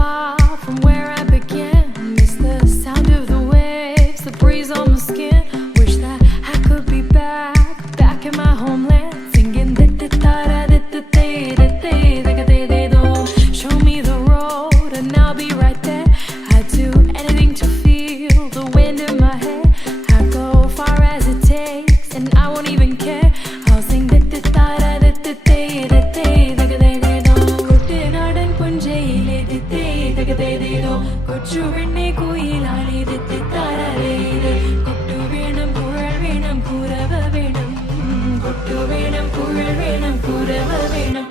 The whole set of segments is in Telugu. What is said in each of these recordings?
far from where I began. Miss the sound of the waves, the breeze on my skin. Wish that I could be back in my homeland, singing show me the road and I'll be right there. I'd do anything to feel the wind in my hair. I'd go far as it takes and I won't even care. I'll sing കുട്ടനാടൻ പുഞ്ചയിലെ കൊച്ചു പെണ്ണെ കുയിലാളി കൊട്ടു വേണം കുഴൽ വേണം കുരവ വേണം കൊട്ടു വേണം കുഴൽ വേണം കുരവ വേണം.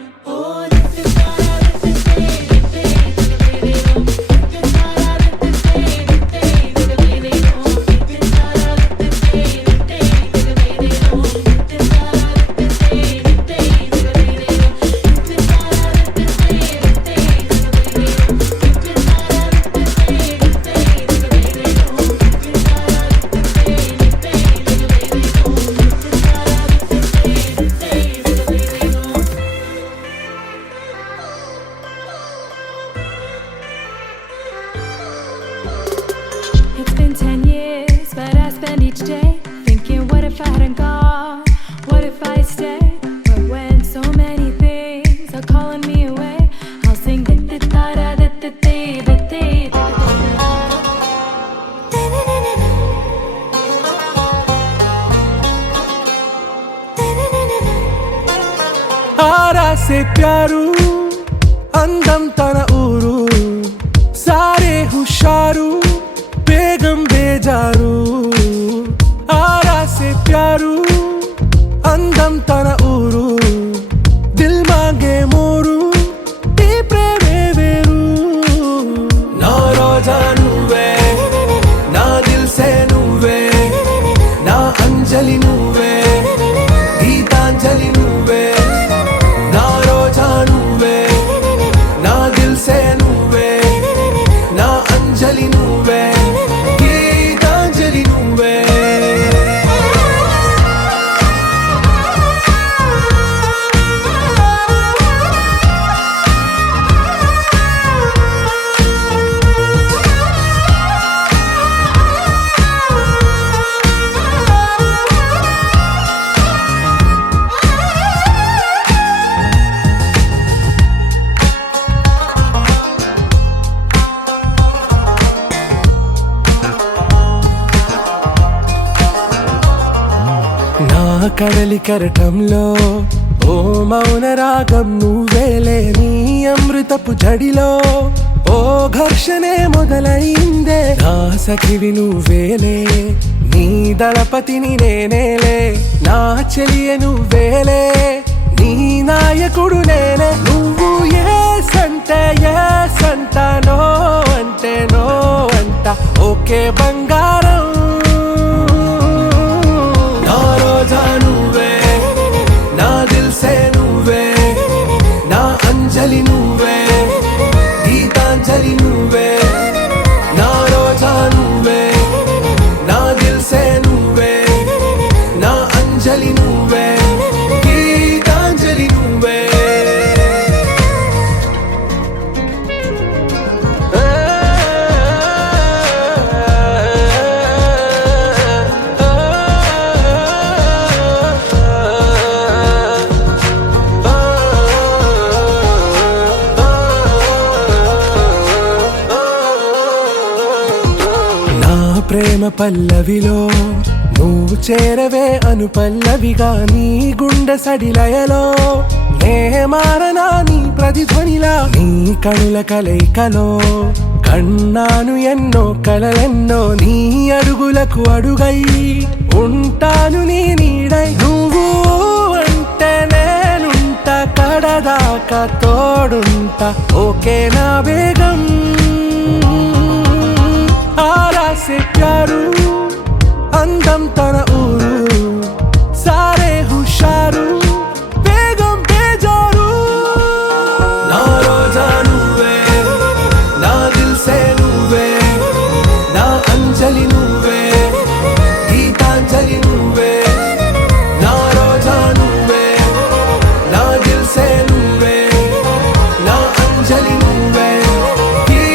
It's been 10 years, but I spend each day thinking, what if I hadn't gone? What if I stayed? But when so many things are calling me away, I'll sing आरा से प्यारू अंदम तना ऊरू सारे हुशारू बेगम बेजारू. आरा से प्यारू अंदम तना ऊरू दिल मांगे मोरू ఈ ప్రేమే వేరు. నా రోజా నువ్వే నా దిల్ సే నువ్వే నా అంజలి నువ్వే గీతాంజలి నువ్వే. నా రోజా నువ్వే నా దిల్ సే నువ్వే నా అంజలి నువ్వే గీతాంజలి నువ్వే. కడలి కరటంలో ఓ మౌన రాగం నువ్వేలే. నీ అమృతపు జడిలో ఓ ఘర్షణే మొదలైందే. నా సఖివి నువ్వేలే నీ దళపతిని నేనేలే. నా చెలియ నువ్వేలే నీ నాయకుడు నేనే. నువ్వు ఏ సంట నో అంటే నో అంట ఓకే బంగారం. నా రోజా నువ్వే నా దిల్ సే నువ్వే నా అంజలి నువ్వే గీతాంజలి నువ్వే. నా రోజా నువ్వే నా దిల్ సే నువ్వే నా అంజలి నువ్వే గీతాంజలి నువ్వే. ప్రేమ పల్లవిలో నువ్వు చేరవే అను పల్లవిగా. నీ గుండె సడిలయలో నే మారనా నీ ప్రతిధ్వనిలా. నీ కనుల కలయికలో కన్నాను ఎన్నో కలలెన్నో. నీ అడుగులకు అడుగై ఉంటాను నీ నీడై. నువ్వు అంటే నేనుంట కడదాకా తోడుంటా ఓకే నా బేగం. आरा से प्यारू अंदम तना ऊरू सारे हुशारू बेगम बेजारू. ना रोजा నువ్వే నా దిల్ సే నువ్వే నా అంజలి నువ్వే గీతాంజలి నువ్వే. నా రోజా నువ్వే నా దిల్ సే నువ్వే నా అంజలి నువ్వే గీతాంజలి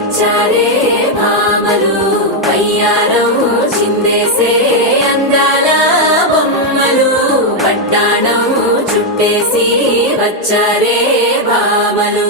వచ్చారే భామలు వయ్యారం చిందేసే అందాల బొమ్మలు పట్టాణం చుట్టేసి వచ్చారే భామలు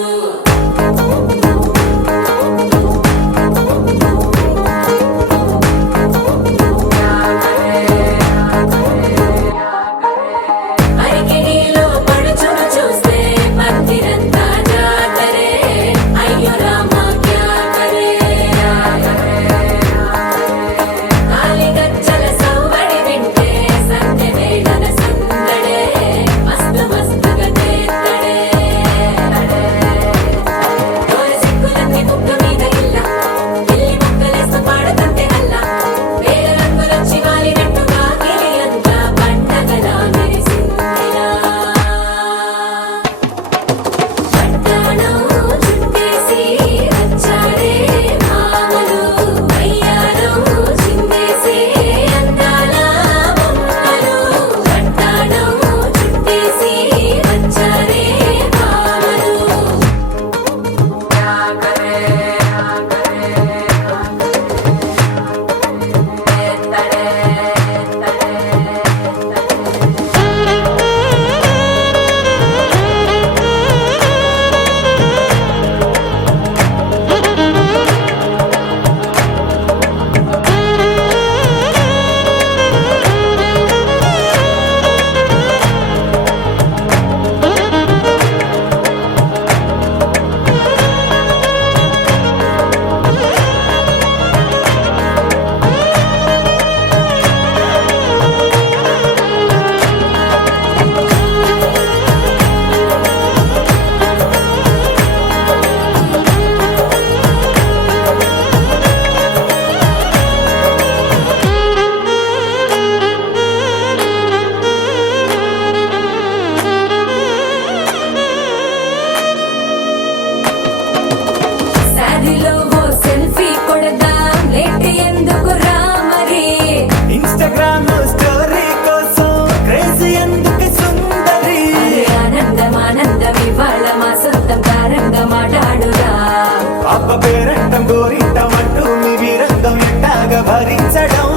పేరంటం గోరింటమంటూ మీ వీరంగం ఎట్టాగా భరించడం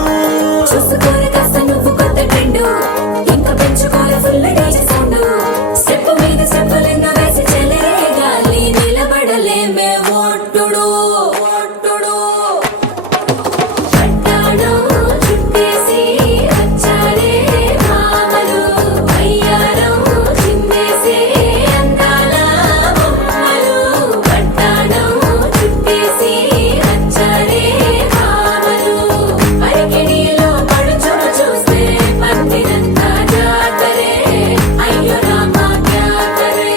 చూసుకోరు కాస్త నువ్వు కొత్త ట్రెండ్ ఇంకా పెంచుకోరు ఫుల్ డీజే సౌండ్ స్టెప్ మీద స్టెప్పులెన్నో వేసి చెలే గాలి నిలబడలేమే ఓట్టుడు ఓట్టుడు పట్టాణం చుట్టేసి వచ్చారే భామలు వయ్యారం చిందేసే అందాల బొమ్మలు పట్టాణం చుట్టేసి వచ్చారే భామలు అరికెడిలో పడుచును చూస్తే పందిరంతా జాతరే అయ్యో రామా క్యా కరే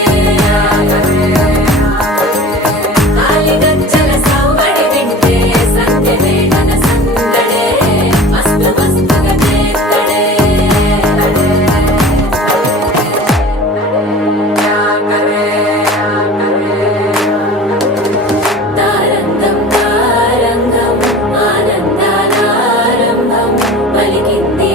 కాలిగజ్జల సౌవడి వింటే సంధ్యవేళన సందడే మస్తు మస్తుగా చేస్తడే తారంగం తారంగం ఆనందానారంభం పలికింది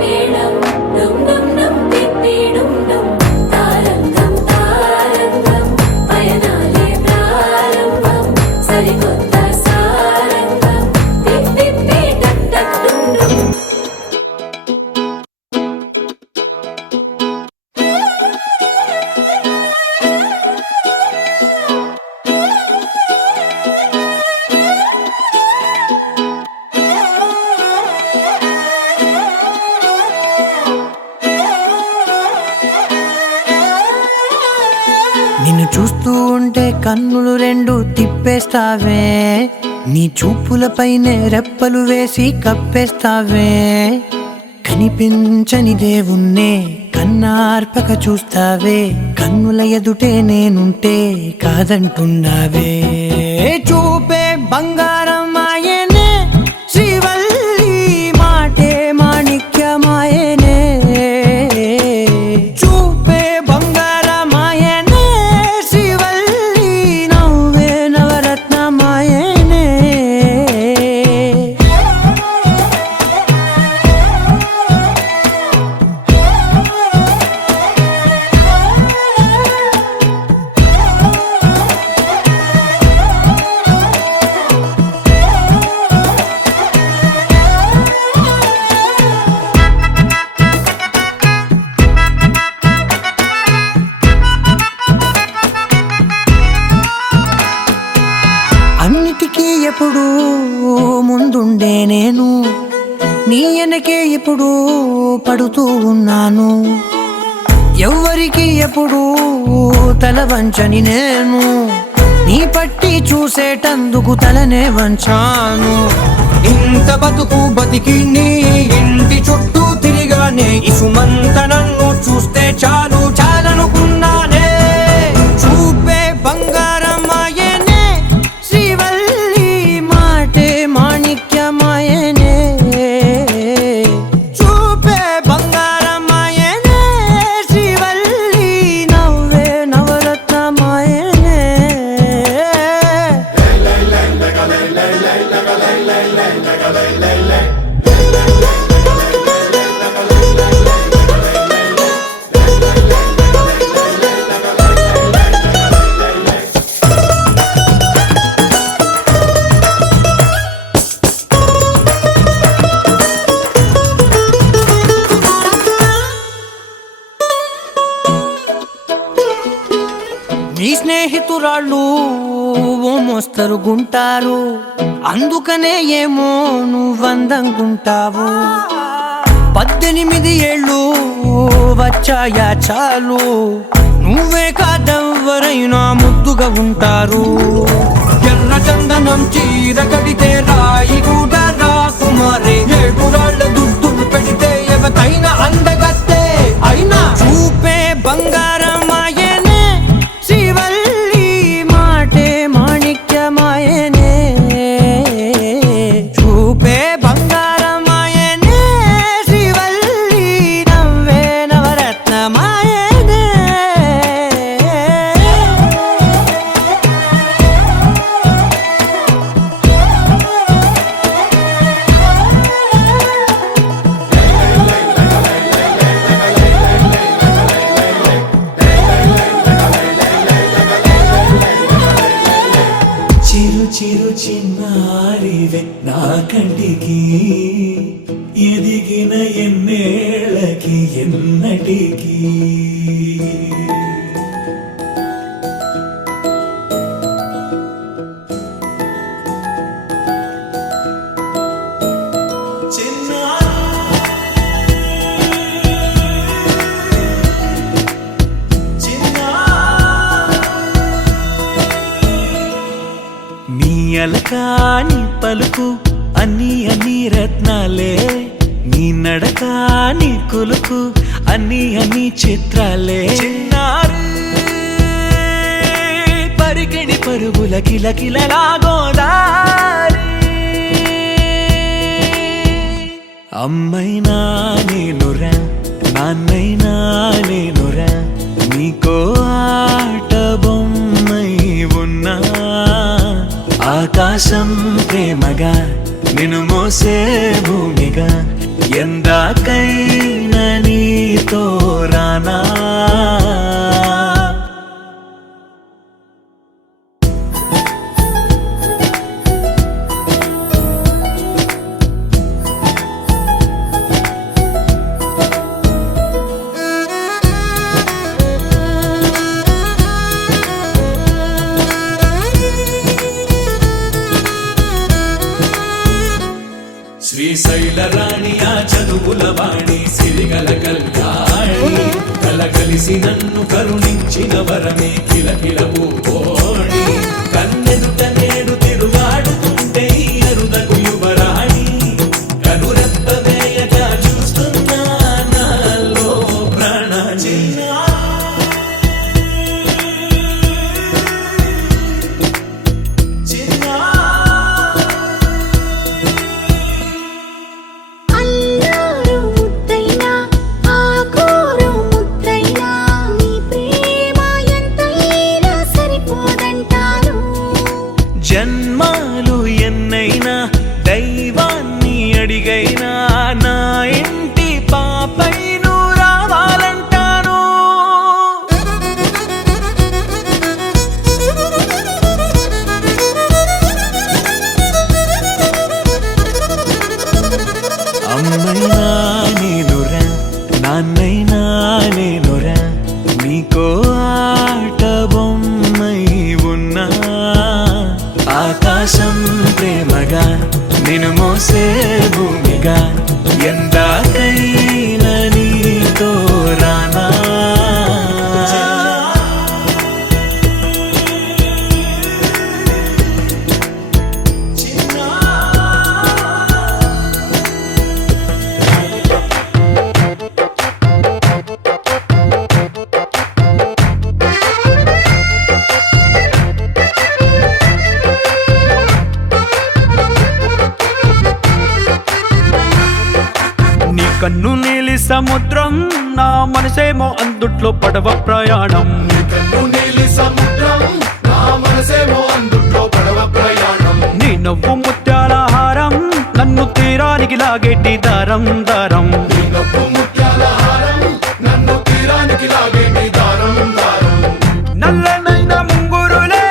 మేళం డుమ్ డుమ్ డుమ్ తిప్పి డుమ్ డుమ్ తారంగం తారంగం పయనాలే ప్రారంభం సరికొత్త సారంగం తిప్పి టక్ టక్ డుమ్ డుమ్ నిన్ను చూస్తూ ఉంటే కన్నులు రెండు తిప్పేస్తావే నీ చూపులపైనే రెప్పలు వేసి కప్పేస్తావే కనిపించని దేవుణ్ణే కన్నార్పక చూస్తావే కన్నుల ఎదుటే నేనుంటే కాదంటున్నావే చూపే బంగారం ఆయనే శ్రీవల్లి మాటే మాణిక్యమాయనే చూపే బంగారమాయనే శ్రీవల్లి నవ్వే నవరత్నమాయనే ఎప్పుడు ముందుండే నేను నీ వెనకే ఇప్పుడు పడుతూ ఉన్నాను. ఎవ్వరికి ఎప్పుడు తల వంచని నేను నీ పట్టి చూసేటందుకు తలనే వంచాను. ఇంత బతుకు బతికి నీ ఇంటి చుట్టూ తిరిగానే ఇసుమంత నన్ను చూస్తే చాలు చాలనుకున్నానే. చూపే బంగారమాయనే శ్రీవల్లి మాటే మాణిక్యమాయనే. చూపే బంగారమాయనే శ్రీవల్లి నవ్వే నవరత్నమాయనే. నీ స్నేహితురాళ్ళు ఓ మోస్తరుగుంటారు, అందుకనే ఏమో నువ్వందంగుంటావు. 18 ఏళ్ళు వచ్చాయా చాలు, నువ్వే కాదెవ్వరైనా ముద్దుగా ఉంటారు. ఎర్ర చందనం చీర కడితే రాయి కూడా రాకుమారే, 7 రాళ్ళ దుద్దులు పెడితే ఎవతైనా అందగత్తే అయినా. చూపే బంగారమాయనే శ్రీవల్లి మాటే మాణిక్యమాయనే. చూపే బంగారమాయనే శ్రీవల్లి నవ్వే నవరత్నమాయనే. చిరు చిరు చిన్నారివే నా కంటికి, ఎదిగిన ఎన్నేళ్ళకి ఎన్నటికి. నీ అలకాని పలుకు అన్ని అన్ని రత్నాలే, నీ నడకాని కులుకు అన్ని అన్ని చిత్రాలే. చిన్నారు పరికిణి పరుగుల కిలకిలలాగోదారి, అమ్మైనా నేనురా నాన్నైనా నేనురా, నీకో ఆట బొమ్మై ఉన్నా. ఆకాశం ప్రేమగా నిన్ను మోసే భూమిగా, ఎందాకైనా నీతో రానా. శ్రీశైల రాణి ఆ చదువుల వాణి సిరిగల కళ్యాణి, కలగలిసి నన్ను కరుణించిన వరమే కిలకిల పూకోణి. కన్నెదుట నేడు తిరుగాడుతుంటే ఈ అరుదకు యువరాణి, కనురెప్పవేయగా చూస్తున్నా నాలో ప్రాణ. అల్లారు ముద్దైనా ఆకోరు ముద్దైనా నీ ప్రేమ ఎంత నిన్ను మోసే భూమిగా ఎందాకైనా నీతో రానా నీ కన్ను నీలి సముద్రం నా మనసేమో అందుట్లో పడవ ప్రయాణం కన్ను నీలి సముద్రం నా మనసేమో అందుట్లో పడవ ప్రయాణం నీ నవ్వు ముత్యాల హారం నన్ను తీరానికి లాగేటి దారం దారం నీ నవ్వు ముత్యాల హారం నన్ను తీరానికి లాగేటి దారం దారం నల్లనైన ముంగురులే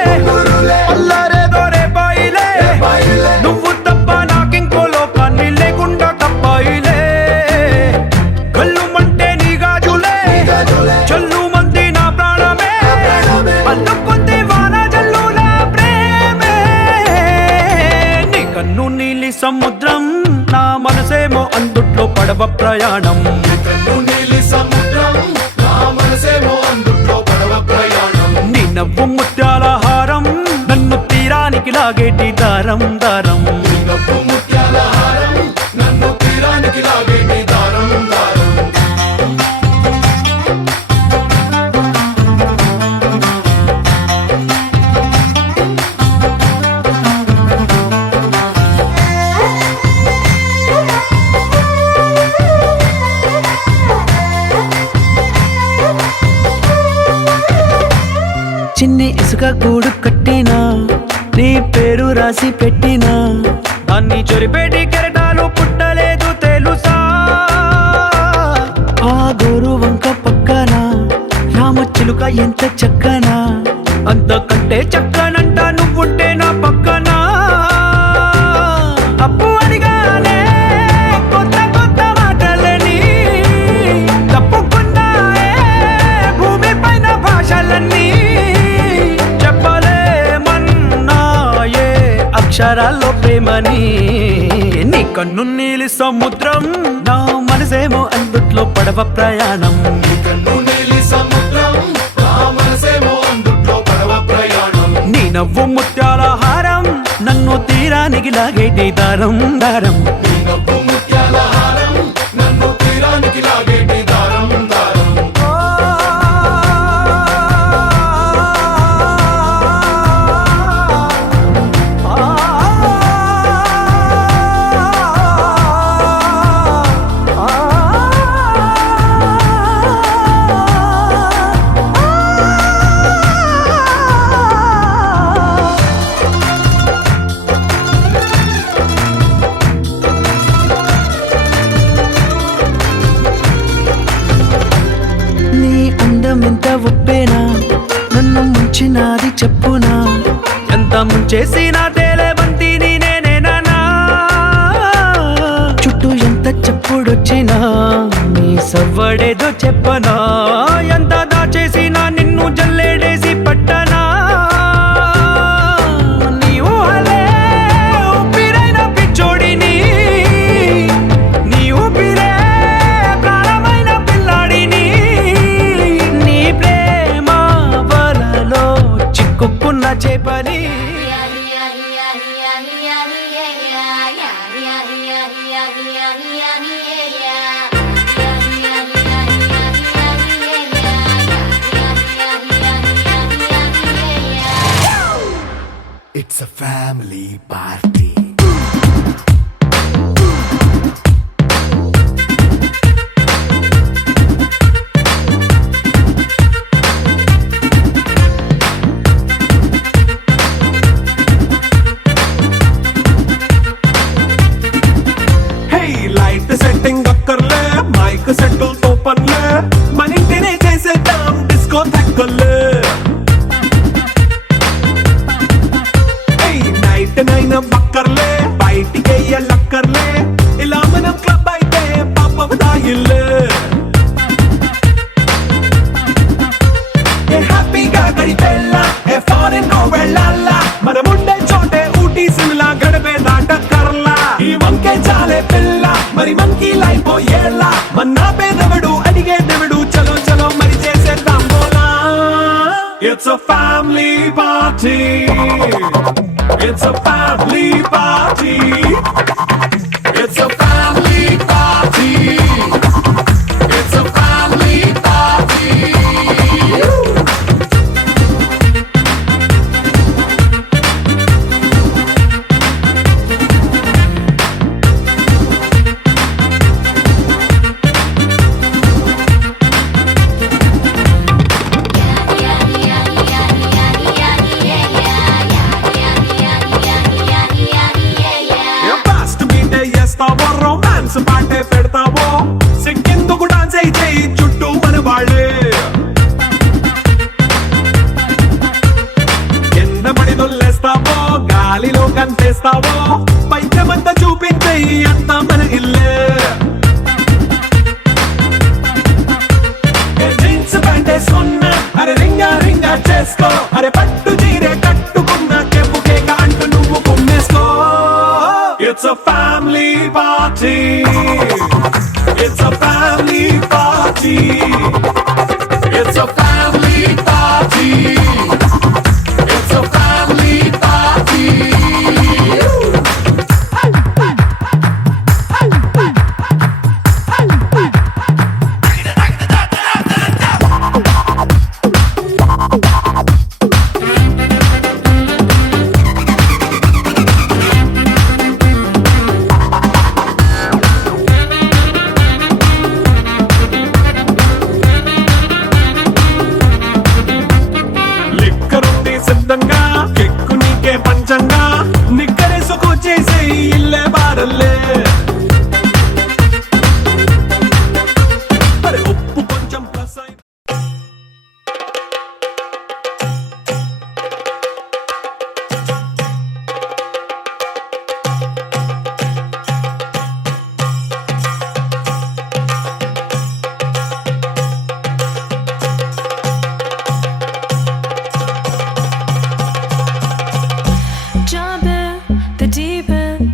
అల్లారేదో రేపాయిలే బాయిలే నువ్వు తప్ప నాకింకో లోకాన్ని లేకుండా కప్పాయిలే కళ్ళు మంటే నీ గాజులే గాజులే చల్లు మంది నా ప్రాణమే ప్రాణమే. అల్లుకుంది వాన జల్లుల ప్రేమే నీ కన్ను నీలి సముద్రం నా మనసేమో అందుట్లో పడవ ప్రయాణం కన్ను నీలి సముద్రం నా మనసేమో అందుట్లో పడవ ప్రయాణం నీ నవ్వు ముత్యాల హారం నన్ను తీరానికి లాగేటి దారం దారం నీ నవ్వు ముత్యాల హారం నన్ను తీరానికి లాగేటి దారం దారం చిన్ని ఇసుక గూడు కట్టినా నీ పేరు రాసి పెట్టినా దాన్ని చొరిపేటి కెరటాలు పుట్టలేదు తెలుసా ఆ గోరు వంక పక్కన రామచిలుక ఎంత చక్కనా అంతకంటే చక్కనంట నువ్వుంటే నా పక్కన అప్పు అడిగానే కొత్త కొత్త మాటలని తప్పుకున్నాయే భూమి పైన భాషలన్నీ చెప్పలేమన్నాయే అక్షరాల్లో ప్రేమని నీ కన్ను నీలి సముద్రం నా మనసేమో అందుట్లో పడవ ప్రయాణం కన్ను నీలి సముద్రం నా మనసేమో అందుట్లో పడవ ప్రయాణం నీ నవ్వు ముత్యాల హారం నన్ను తీరానికి లాగేటి దారం దారం నీ నవ్వు ముత్యాల హారం నన్ను తీరానికి లాగేటి దారం దారం నీ అందం ఎంత ఒప్పేనా నన్ను ముంచినాది చెప్పునా ఎంత ముంచేసినా తేలేవంతి నేనేనా చుట్టూ ఎంత చెప్పుడొచ్చినా నీ సవ్వడేదో చెప్పనా ఎంత దాచేసినా నిన్ను జల్లేడేసి పట్టనా నీ ఊహలే ఊపిరైన పిచ్చోడిని నీ ఊపిరే ప్రాణమైన పిల్లాడిని నీ ప్రేమ వలలో చిక్కుకున్న చేపని It's a family party. Hey light setting అక్కర్లే మైక్ సెట్టుల్ తో పర్లే మన ఇంటినే చేసేద్దాం డిస్కో థక్కర్లే నైట్ నైన్ పక్క party. It's a family party. It's a family party. It's a family party. Fast మీటే చేస్తావో రొమాన్స్ పాటే పెడతావో సిగ్గెందుకు డాన్స్ అయితే చుట్టూ మన వాళ్ళే కింద పడి దొల్లేస్తావో గాలిలో కనిపిస్తావో పైకమంతా చూపించే అంతా మన ఇల్లే జీన్స్ ప్యాంట్ వేసుకున్నా అరే రింగా రింగా చేసుకో అరే పట్టు చీరే కట్టుకున్నా కెప్పు కేక అంటూ నువ్వు కుమ్మేసుకో. It's a family party. It's a family party. It's a family party. It's a family party. లిక్కరుంది సిద్ధంగా కెక్కు నీకే పంచంగా నిక్కరేసుకు చేసే ఇల్లే బారల్లే అరే ఉప్పు కొంచెం ప్లస్ అయి Jump in the deep end,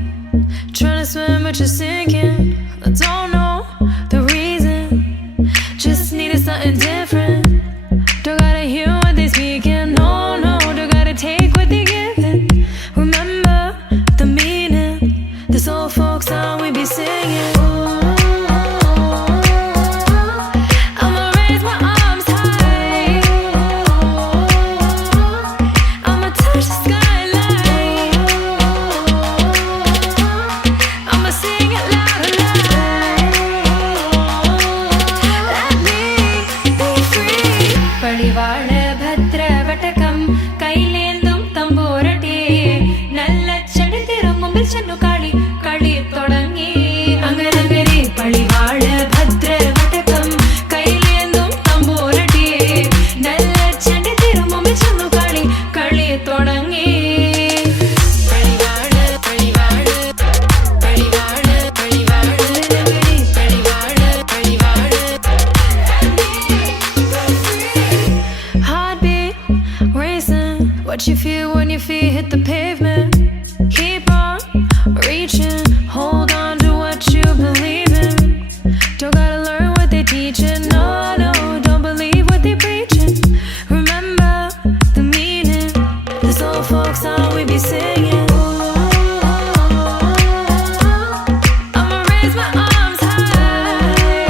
trying to swim but you're sinking. I don't know the reason, just needed something different. Don't gotta hear what they speaking, no, no, don't gotta take what they giving. Remember the meaning, this old folk song we be singing. I'ma raise my arms high, I'ma touch the skyline, I'ma sing it loud and loud. Let me be free. പടിവാള ഭദ്രവടകം കൈലേന്തും തമ്പൂരട്ടി നല്ല ചെടിത്തിരും മുമ്പിൽ ചെന്നു കളി കളി തുടങ്ങി അങ്ങനങ്ങനെ പടിവാള ഭദ്രവടകം കൈലേന്തും തമ്പൂരട്ടി നല്ല ചെടിത്തിരും മുമ്പിൽ ചെന്നു കളി കളി തുടങ്ങി പടിവാള പടിവാള പടിവാള പടിവാള പടിവാള പടിവാള Heartbeat racing, what you feel when your feet hit the pavement. Keep on reaching, hold on to what you believe in. Don't gotta learn what they teaching, no, no, don't believe what they preaching. Remember the meaning, this old folk song we be singing. I'ma raise my arms high,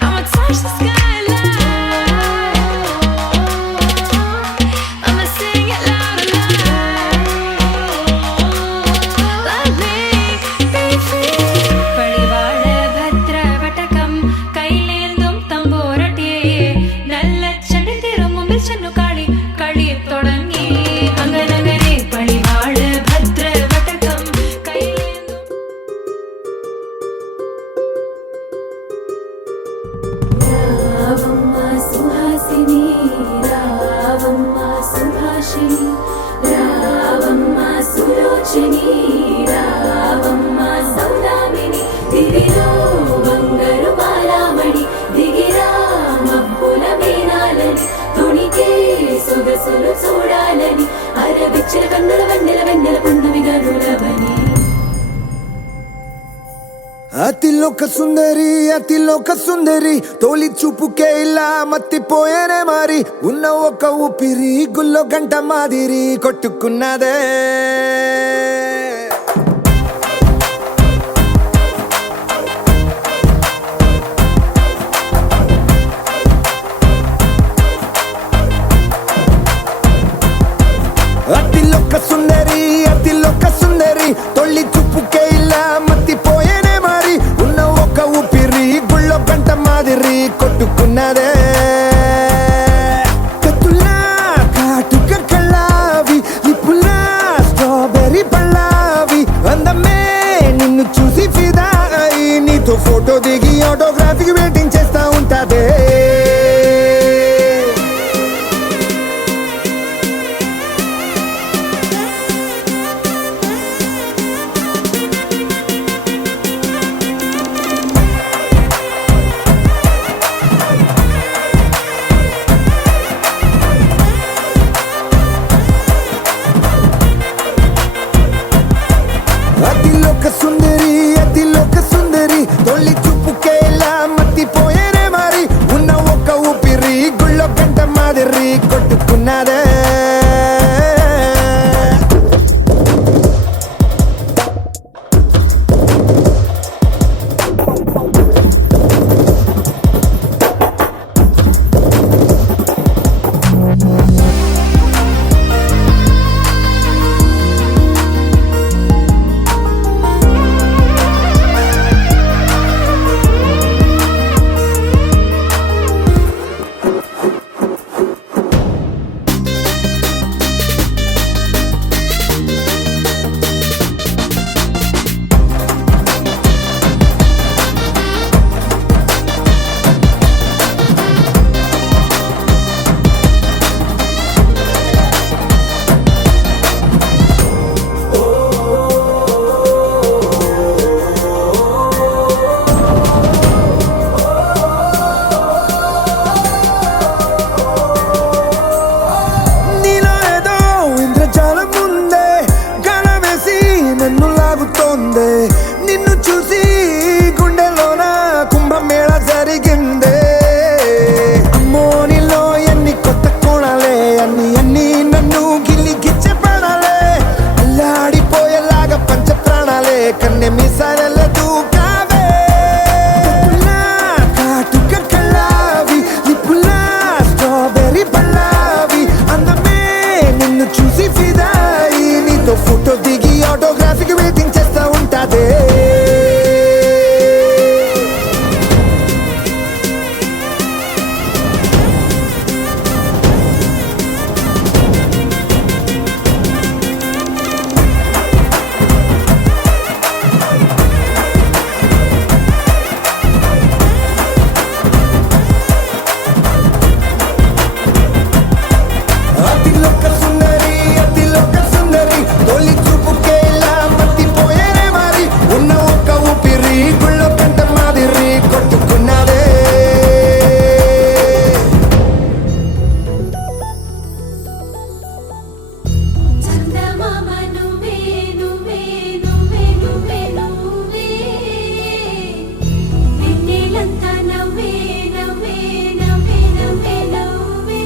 I'ma touch the skyline, I'ma sing it loud and loud. Let me be free. పడివాళ భద్రవటకం కైలేందుం తంబూరటి నల్ల చెడితిరు ముంబిల్ చెన్ను കളി കളി തുടങ്ങി അങ്ങനങ്ങനെ പടിവാള ഭദ്രവടകം കൈലേന്തും రావమ్మ సుహాసిని రావమ్మ సుభాషిణి రావమ్మ సులోచని రావమ్మ సౌదామిని దివిలో బంగారు బాలామణి దిగిరా మబ్బుల మేనాలని తుణికే సొగసులు చూడాలని అరవిచ్చల కన్నుల వెన్నెల వెన్నెల పున్నమి గనులవని అతిలోక సుందరి తోలి చూపుకే ఇలా మత్తిపోయేనే మారి ఉన్న ఒక ఊపిరి గుల్లో గంట మాదిరి కొట్టుకున్నదే అతిలోక సుందరి తొలి చూపుకే ఇలా మత్తిపోయేనే మారి ఉన్న ఒక ఊపిరి గుళ్ళో గంట మాదిరి కొట్టుకున్నదే కత్తులా కాటుక కళ్ళావి లిప్పులా స్ట్రాబెర్రీ పళ్ళావి అందమే నిన్ను చూసి ఫిదా అయి నీతో ఫోటో దిగి ఆటోగ్రాఫీకి వెయిటింగ్ చేస్తా ఉంటాదే అతిలోక సుందరి తొలి చూపుకే ఇలా మత్తిపోయేనే మారి ఉన్న ఒక ఊపిరి గుళ్ళో గంట మాదిరి కొట్టుకున్నదే నిన్ను చూసి గుండెలోన కుంభమేళ జరిగిందే అమ్మో నీలో ఎన్ని కొత్త కోణాలే అన్ని నన్ను గిల్లిగిచ్చే ప్రాణాలే అల్లాడిపోయేలాగా పంచ ప్రాణాలే కన్నె మీసాల దూకావే కాటుక కళ్ళావి లిప్పులా స్ట్రాబెర్రీ పళ్ళావి అందమే నిన్ను చూసి ఫిదాయి నీతో ఫోటో దిగి ఆటోగ్రాఫీకి వెయిటింగ్ చేస్తా ఉంటాదే అతిలోక సుందరి తొలి చూపుకే ఇలా మత్తిపోయేనే మారి ఉన్న ఒక ఊపిరి గుళ్ళో గంట మాదిరి కొట్టుకున్నదే చందమామ నువ్వే నువ్వే నువ్వే నువ్వే నువ్వే వెన్నెలంతా నవ్వే నవ్వే నవ్వే నవ్వే నవ్వే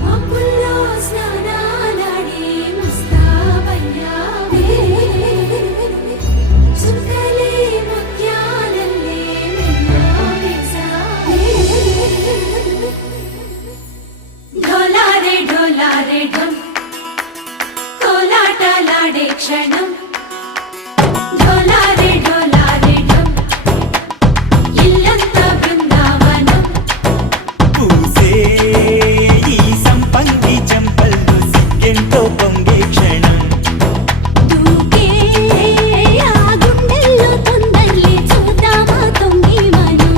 మబ్బుల్లో స్నానాలాడి ముస్తాబయ్యావే చుక్కలే ముత్యాలల్లే మెన్నావేశావే ఢోలారే ఢోలారే ఢోల్ కోలాటలాడే క్షణం ఢోలారే ఢోలారే ఢోల్ ఇల్లంతా బృందావనం పూసే ఈ సంపంగి చెంపల్లో సిగ్గెంతో పొంగే క్షణం దూకే ఆ గుండెల్లో తొందరలే చూద్దామా తొంగి మనం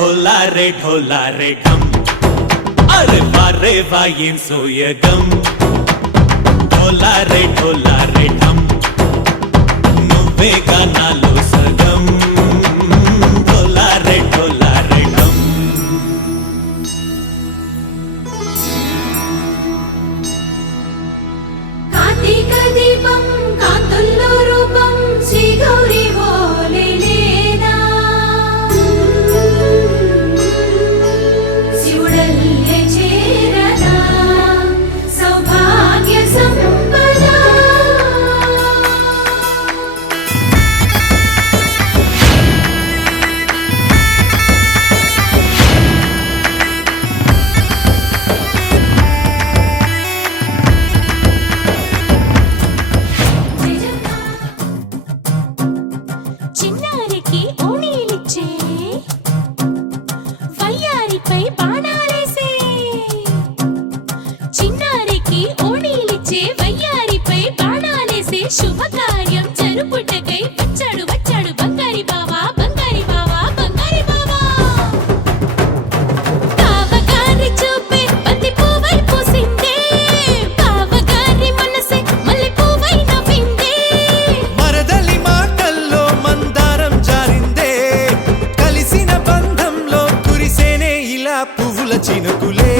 ढोला रे ढम अरे वारे वाइन सोयगम ढोला रे ढम నువ్వే గానాలో సగం ढोला रे ढम కార్తీక దీపం కాంతుల్లో రూపం శ్రీ గౌరీ ఓలేనా శివుడల్లే చేరనా సౌభాగ్య సంపద చిన్నారికి ఓణీలిచ్చే వయ్యారిపై బాణాలేసే చిన్నారికి ఓణీలిచ్చే వయ్యారిపై బాణాలేసే శుభకార్యం జరుపుటకై వచ్చాడు వచ్చాడు బంగారి బావా బంగారి బావా బంగారి బావా బావగారి చూపే బంతి పువ్వై పూసిందే బావగారి మనసే మల్లె పువ్వై నవ్విందే మరదలి మాటల్లో మందారం జారిందే కలిసిన బంధంలో కురిసేనే ఇలా పువ్వుల చినుకులే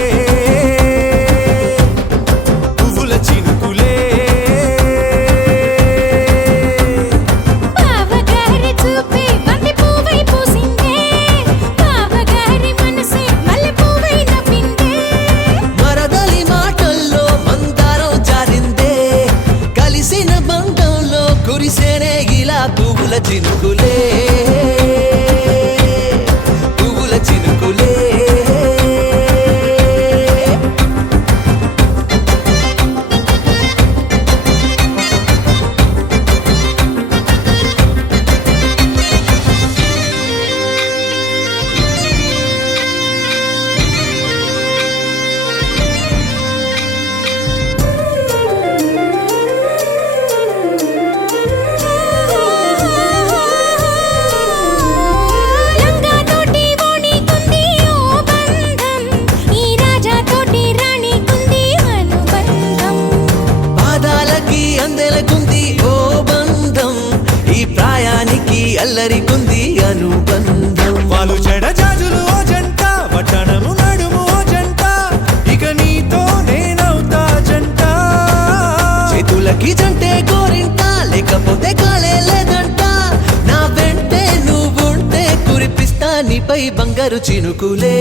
పువ్వుల చినుకులే బావగారి చూపే బంతి పువ్వై పూసిందే బావగారి మనసే మల్లె పువ్వై నవ్విందే మరదలి మాటల్లో మందారం జారిందే కలిసిన బంధంలో కురిసేనే ఇలా పువ్వుల చినుకులే పువ్వుల చినుకులే లంగా తోటి ఓణి కుంది ఓ బంధం ఈ రాజా తోటి రాణి కుంది అనుబంధం పాదాలకి అందెలకుంది ఓ బంధం ఈ ప్రాయానికి అల్లరికుంది అనుబంధం వాళ్ళు చెడజాజులు ఓ జంట వటనము నడుము ఓ జంట ఇక నీతో నేనవుతా జంట చేతులకి జంటే గోరింట లేకపోతే కాలే లేదంట నా వెంటే నువ్వుంటే కురిపిస్తా నీపై బంగారు చినుకులే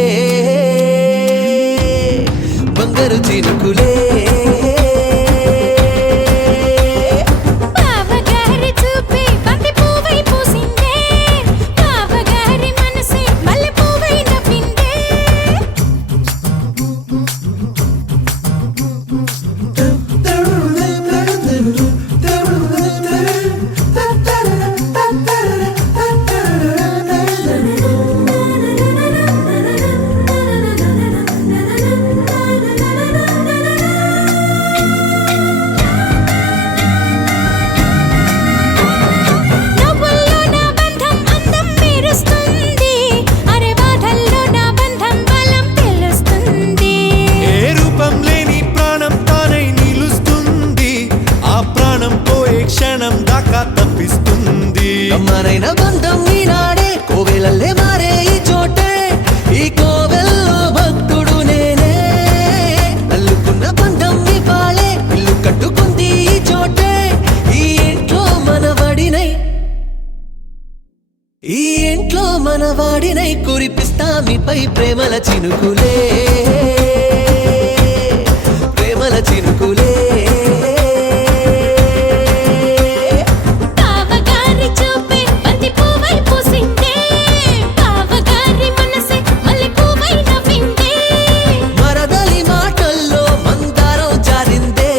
బంగారు చినుకులే బావగారి చూపే బంతి పువ్వై పూసిందే బావగారి మనసే మల్లె పువ్వై నవ్విందే నవ్వుల్లో నా బంధం అందం మెరుస్తుంది అరే బాధల్లో నా బంధం బలం తెలుస్తుంది ఏ రూపం లేని ప్రాణం తానై నిలుస్తుంది ఆ ప్రాణం పోయే క్షణం దాకా తప్పిస్తుంది అమ్మనైన బంధం ఈనాడే కోవెలల్లే మారే ఈ చోటే ఈ కోవెల్లో భక్తుడు నేనే అల్లుకున్న బంధం ఇవాళే ఇల్లు కట్టుకుంది ఈ చోటే ఈ ఇంట్లో మనవడినై ఈ ఇంట్లో మనవాడినై కురిపిస్తా మీపై ప్రేమల చినుకులే ప్రేమల చినుకులే బావగారి చూపే బంతి పువ్వై పూసిందే బావగారి మనసే మల్లె పువ్వై నవ్విందే మరదలి మాటల్లో మందారం జారిందే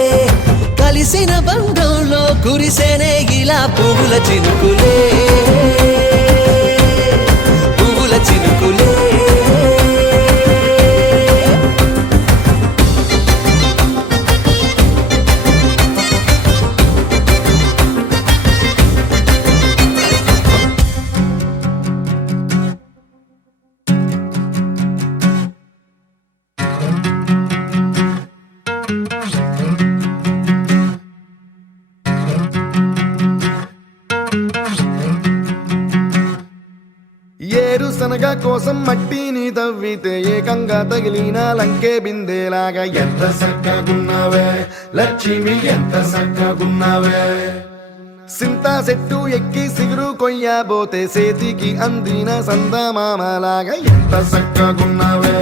కలిసిన బంధంలో కురిసేనే ఇలా పువ్వుల చినుకులే పువ్వుల చినుకులే శనగ కోసం మట్టిని తవ్వితే ఏకంగా తగిలిన లంకే బిందేలాగా ఎంత చక్కగున్నావే లక్ష్మి ఎంత చక్కగున్నావే సింతా చెట్టు ఎక్కి సిగురు కొయ్యబోతే చేతికి అందిన సందమామలాగా ఎంత చక్కగున్నావే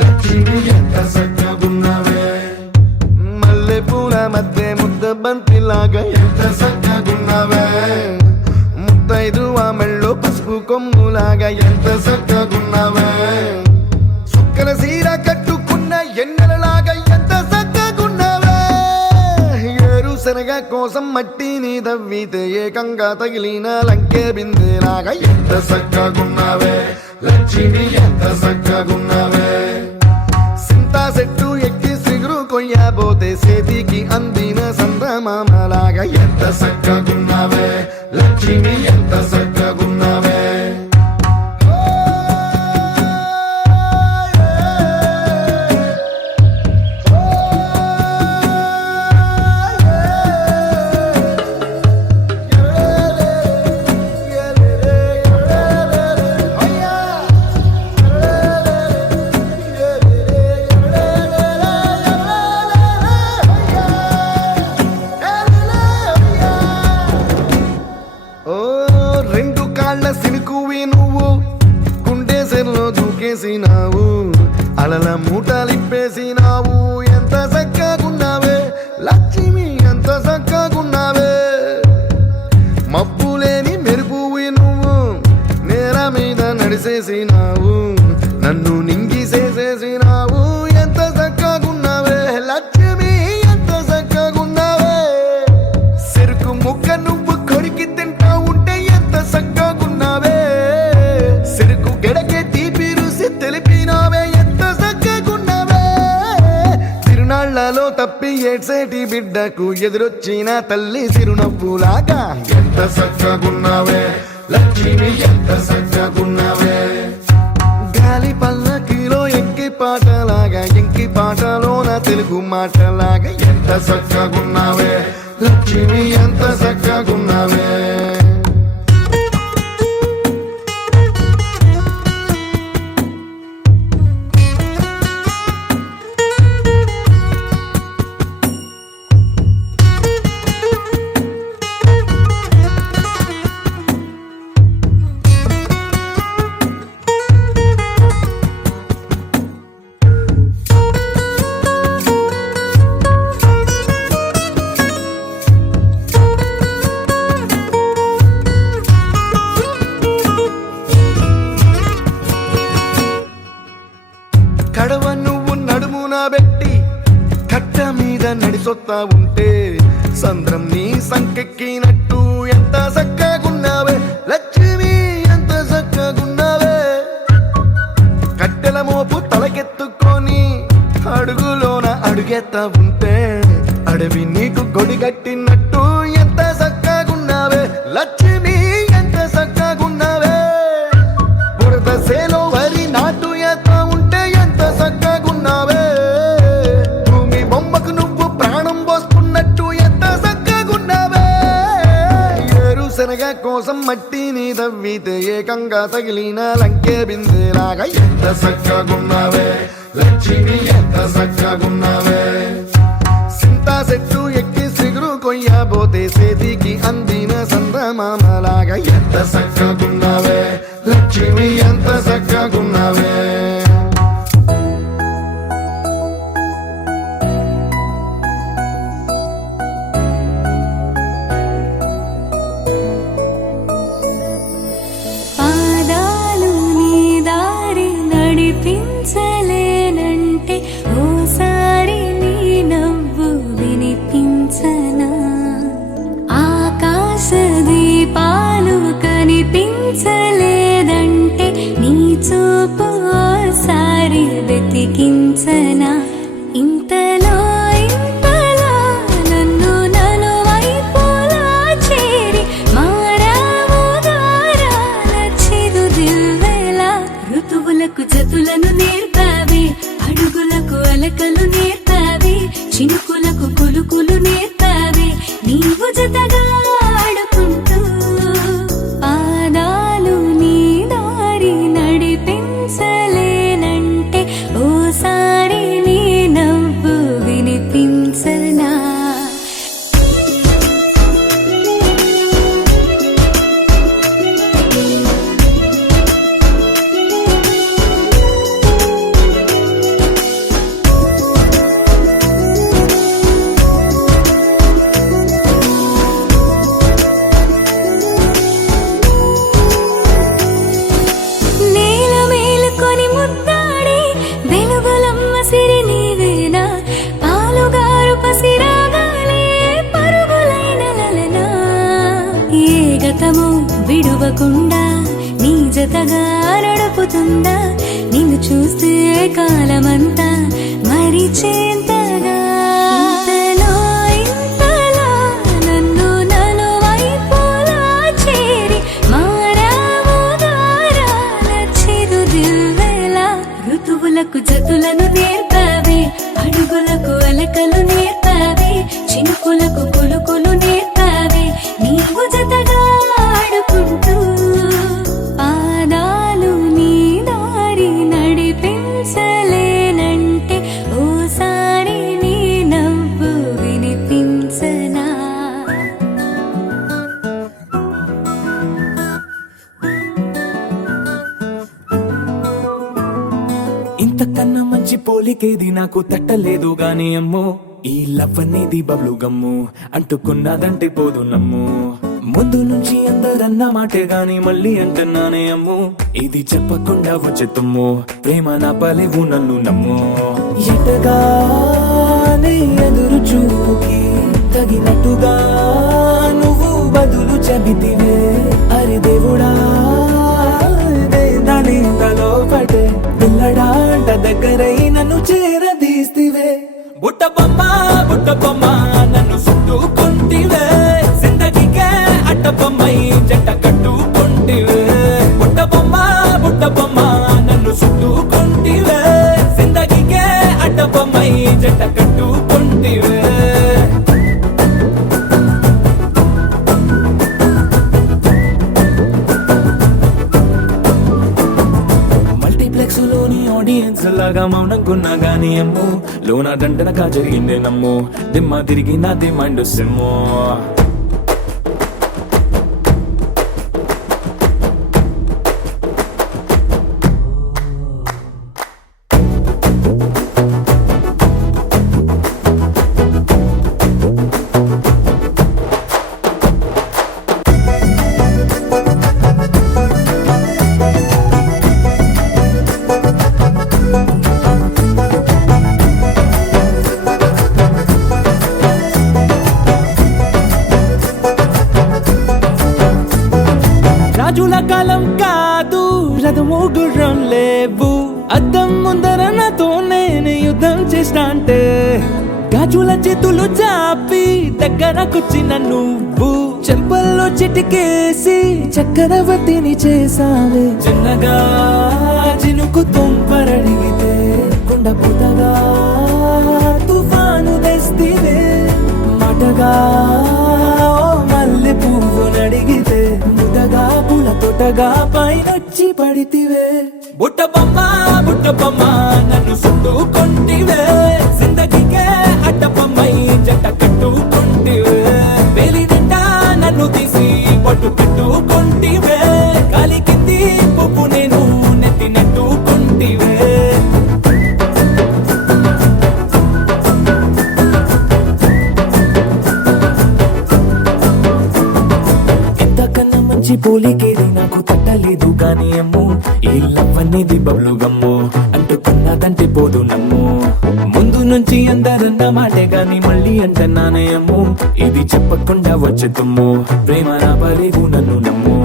లక్ష్మి ఎంత చక్కగున్నావే మల్లె పూల మధ్య ముద్ద బంతిలాగా ఎంత చక్కగున్నావే ముద్దైదు మెళ్ళో పసుపు కొమ్ములాగా ఎంత చక్కగున్నావే సుక్కల సీర కట్టుకున్న ఎన్నెలలాగా ఎంత చక్కగున్నావే ఏరు శనగ కోసం మట్టిని తవ్వితే ఏకంగా తగిలిన లంకే బిందేలాగా ఎంత చక్కగున్నావే లక్ష్మి ఎంత చక్కగున్నావే సింతా చెట్టు ఎక్కి సిగురు కొయ్యబోతే చేతికి అందిన సందమామలాగా ఎంత చక్కగున్నావే లక్ష్మి ఎంత చక్కగున్నావే రెండు కాళ్ళ సినుకువి నువ్వు గుండెసెల్లో దూకేసినావు అలల మూటలిప్పేసినావు ఎంత చక్కగున్నావే లక్ష్మి ఎంత చక్కగున్నావే మబ్బులేని మెరుపువి నువ్వు నేల మీద నడిసేసినావు నన్ను నింగిసేసేసినావు ఎంత చక్కగున్నావే లక్ష్మి ఎంత చక్కగున్నావే చెరుకు ముక్క నువ్వు కొరికి తింటా ఉంటే ఎంత చక్కగున్నావే చెరుకు గెడకే తీపి రుసి తెలిపినావే ఎంత చక్కగున్నావే తిరునాళ్లలో తప్పి ఏడ్సేటి బిడ్డకు ఎదురొచ్చిన తల్లి చిరునవ్వులాగా ఎంత చక్కగున్నావే లక్ష్మి ఎంత చక్కగున్నావే గాలి పల్లకిలో ఎంకి పాటలాగా ఎంకి పాటలోన తెలుగు మాటలాగా ఎంత చక్కగున్నావే లక్ష్మి ఎంత చక్కగున్నావే కడవ నువ్వు నడుమున పెట్టి కట్ట మీద నడిసొత్తా ఉంటే సంద్రం నీ సంకెక్కినట్టు ఎంత చక్కగున్నావే లక్ష్మి ఎంత చక్కగున్నావే కట్టెల మోపు తలకెత్తుకొని అడుగులోన అడుగెత్తా ఉంటే అడవి నీకు గొడిగట్టినట్టు ఎంత చక్కగున్నావే లక్ష్మి ఎంత చక్కగున్నావే బురద సేలో వరి నాటు ఎత్తా ఉంటే ఎంత చక్కగున్నావే భూమి బొమ్మకు నువ్వు ప్రాణం పోసుకున్నట్టు ఎంత చక్కగున్నావే ఏరు శనగ కోసం మట్టిని తవ్వితే ఏకంగా తగిలిన లంకే బిందేలాగా ఎంత చక్కగున్నావే లక్ష్మి ఎంత చక్కగున్నావే సింతా చెట్టు ఎక్కి సిగురు కొయ్యబోతే చేతికి అందిన సందమామలాగా ఎంత చక్కగున్నావే లక్ష్మి ఎంత చక్కగున్నావే పాదాలు నీ దారి నడిపించలేనంటే ఓసారి నీ నవ్వు వినిపించనా ఆకాశ దీపాలు కనిపించలేదంటే నీ చూపు ఓసారి వెతికించనా ఇంతలో ఇంతలో నన్ను నలువైపులా చేరి మారావు దారాల చిరుదివ్వెలా ఋతువులకు జతులను నేర్పావి అడుగులకు అలకలు నేర్పావి చినుకులకు కులుకులు నేర్పావి నీవు జతగా ఆడుకుంటూ పాదాలు నీ దారి నడిపి విడువకుండా నీ జతగా నడుపుతుందా నిన్ను చూస్తే కాలమంతా మరిచేంతగా ఇంతలో ఇంతలా నన్ను నలువైపులా చేరి మారావు గారాల చిరుదివ్వెలా ఋతువులకు జతులను నేర్పావే అడుగులకు అలకలు నేర్పావే చినుకులకు కులుకులు నేర్పావే నీవు జతగా ఆడుకుంటూ పాదాలు నీ దారి నడిపించలేనంటే ఓసారి నీ నవ్వు వినిపించనా ఇంతకన్నా మంచి పోలికేది నాకు తట్టలేదు గాని అమ్మో ఈ లవ్ అనేది బబ్లు గమ్ము అంటుకున్నదంటే పోదు నమ్ము ముందు నుంచి అందరన్న మాటే గాని మళ్ళీ అంటున్నానే అమ్ము ఇది చెప్పకుండా వచ్చే తుమ్ము ప్రేమ నా పలేవు నన్ను నమ్ము ఎటగానే ఎదురు చూకి తగినట్టుగా నువ్వు బదులు చెబితివే అరే దేవుడా దాని తలో పటే పిల్లడాంట దగ్గరై నన్ను చేరదీస్తివే బుట్ట బొమ్మ నన్ను చుట్టుకుంటివే జిందగీకే అట్ట బొమ్మై జంట కట్టుకుంటివే బుట్ట బొమ్మ నన్ను చుట్టుకుంటివే జిందగీకే అట్ట బొమ్మై జంట కట్టుకుంటివే మల్టీప్లెక్స్ లోని ఆడియన్స్ లాగా మౌనంకున్నా గానీ అమ్ము లోన దండనగా జరిగిందే నమ్ము దిమ్మ తిరిగి నాది మైండ్ సిమ్ము రాజుల కాలం కాదు రథము గుర్రం లేవు అద్దం ముందర నాతో నేను యుద్ధం చేస్తా అంటే గాజుల చేతులు చాపి దగ్గరకొచ్చిన నువ్వు చెంపల్లో చిటికేసి చక్రవర్తిని చేసావే చిన్నగా చినుకు తుంపరడిగితే కొండ పుతగా తుఫాను తెస్తివే మాటగా మల్లె పువ్వు నడిగితే ముదగా పూల తోటగా పైనొచ్చి పడితివే బుట్ట బొమ్మ నన్ను చుట్టుకుంటివే జిందగీకే అడ్డ బొమ్మై జంట కట్టుకుంటివే వేలి నిండా నన్ను తీసి పట్టు కట్టుకుంటివే గాలి కింది పువ్వు నేను నెత్తి నెట్టుకుంటివే పోలికేది నాకు తట్టలేదు గాని అమ్ము ఈ లవ్ అనేది బబ్లు గమ్ము అంటుకున్నదంటే పోదు నమ్ము ముందు నుంచి అందరన్న మాటే గాని మళ్ళీ అంటున్నానే అమ్ము ఇది చెప్పకుండా వచ్చే తుమ్ము ప్రేమ నా పలేవు నన్ను నమ్ము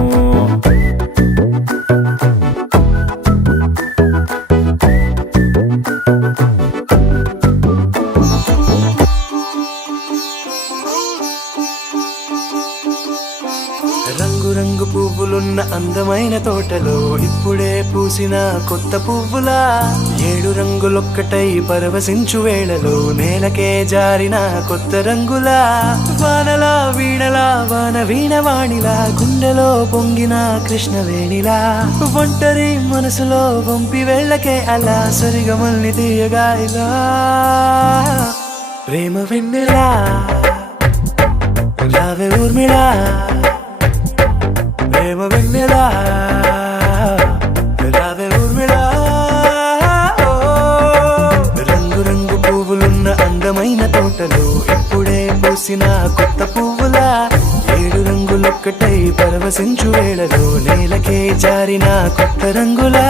రంగు పువ్వులున్న అందమైన తోటలో ఇప్పుడే పూసిన కొత్త పువ్వులా 7 రంగులొక్కటై పరవశించు వేళలో నేలకే జారిన కొత్త రంగులా వానలా వీణలా వాన వీణవాణిలా గుండెలో పొంగిన కృష్ణవేణిలా ఒంటరి మనసులో వంపి వెళ్ళకే అలా సరిగమల్ని తీయగా ఇలా ప్రేమ వెన్నెలా రావే ఊర్మిళా ప్రేమ వెన్నెలా రావే ఊర్మిళా రంగు రంగు పువ్వులున్న అందమైన తోటలో ఇప్పుడే పూసిన కొత్త పువ్వులా 7 రంగులొక్కటై పరవశించు వేళలో నేలకే జారిన కొత్త రంగులా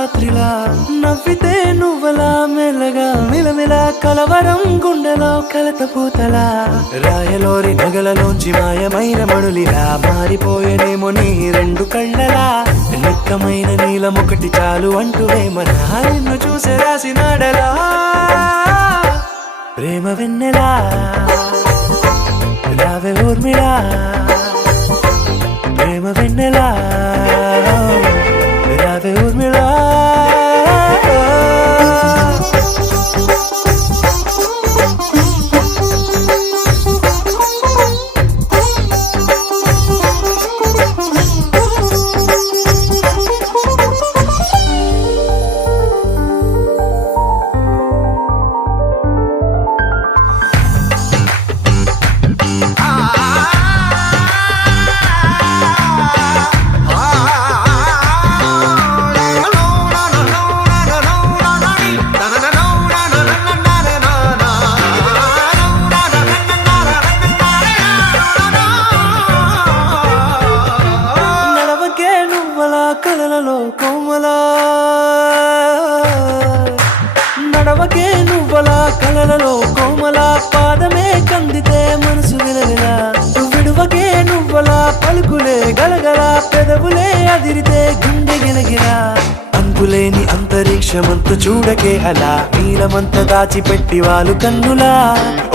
రాత్రిలా నవ్వితే నువ్వలా మెల్లగా మిలమిల కలవరం గుండెలో కలత పూతలా రాయలోరి నగలలోంచి మాయమైన మణులిలా మారిపోయేనేమో నీ రెండు కళ్ళలా నిక్కమైన నీలం ఒకటి చాలు అంటూ వేమనా నిన్ను చూసే రాసినాడలా ప్రేమ వెన్నెలా రావే ఊర్మిళా ప్రేమ వెన్నెలా రావే ఊర్మిళా కలలలో కోమలా నడవకే నువ్వలా కలలలో కోమలా పాదమే కందితే మనసు విలవిలా విడువకే నువ్వలా పలుకులే గలగల పెదవులే అదిరితే గుండె గిలగిలా అంతులేని అంతరిక్షమంత చూడకే అలా నీలమంత దాచిపెట్టి వాళ్ళు కన్నులా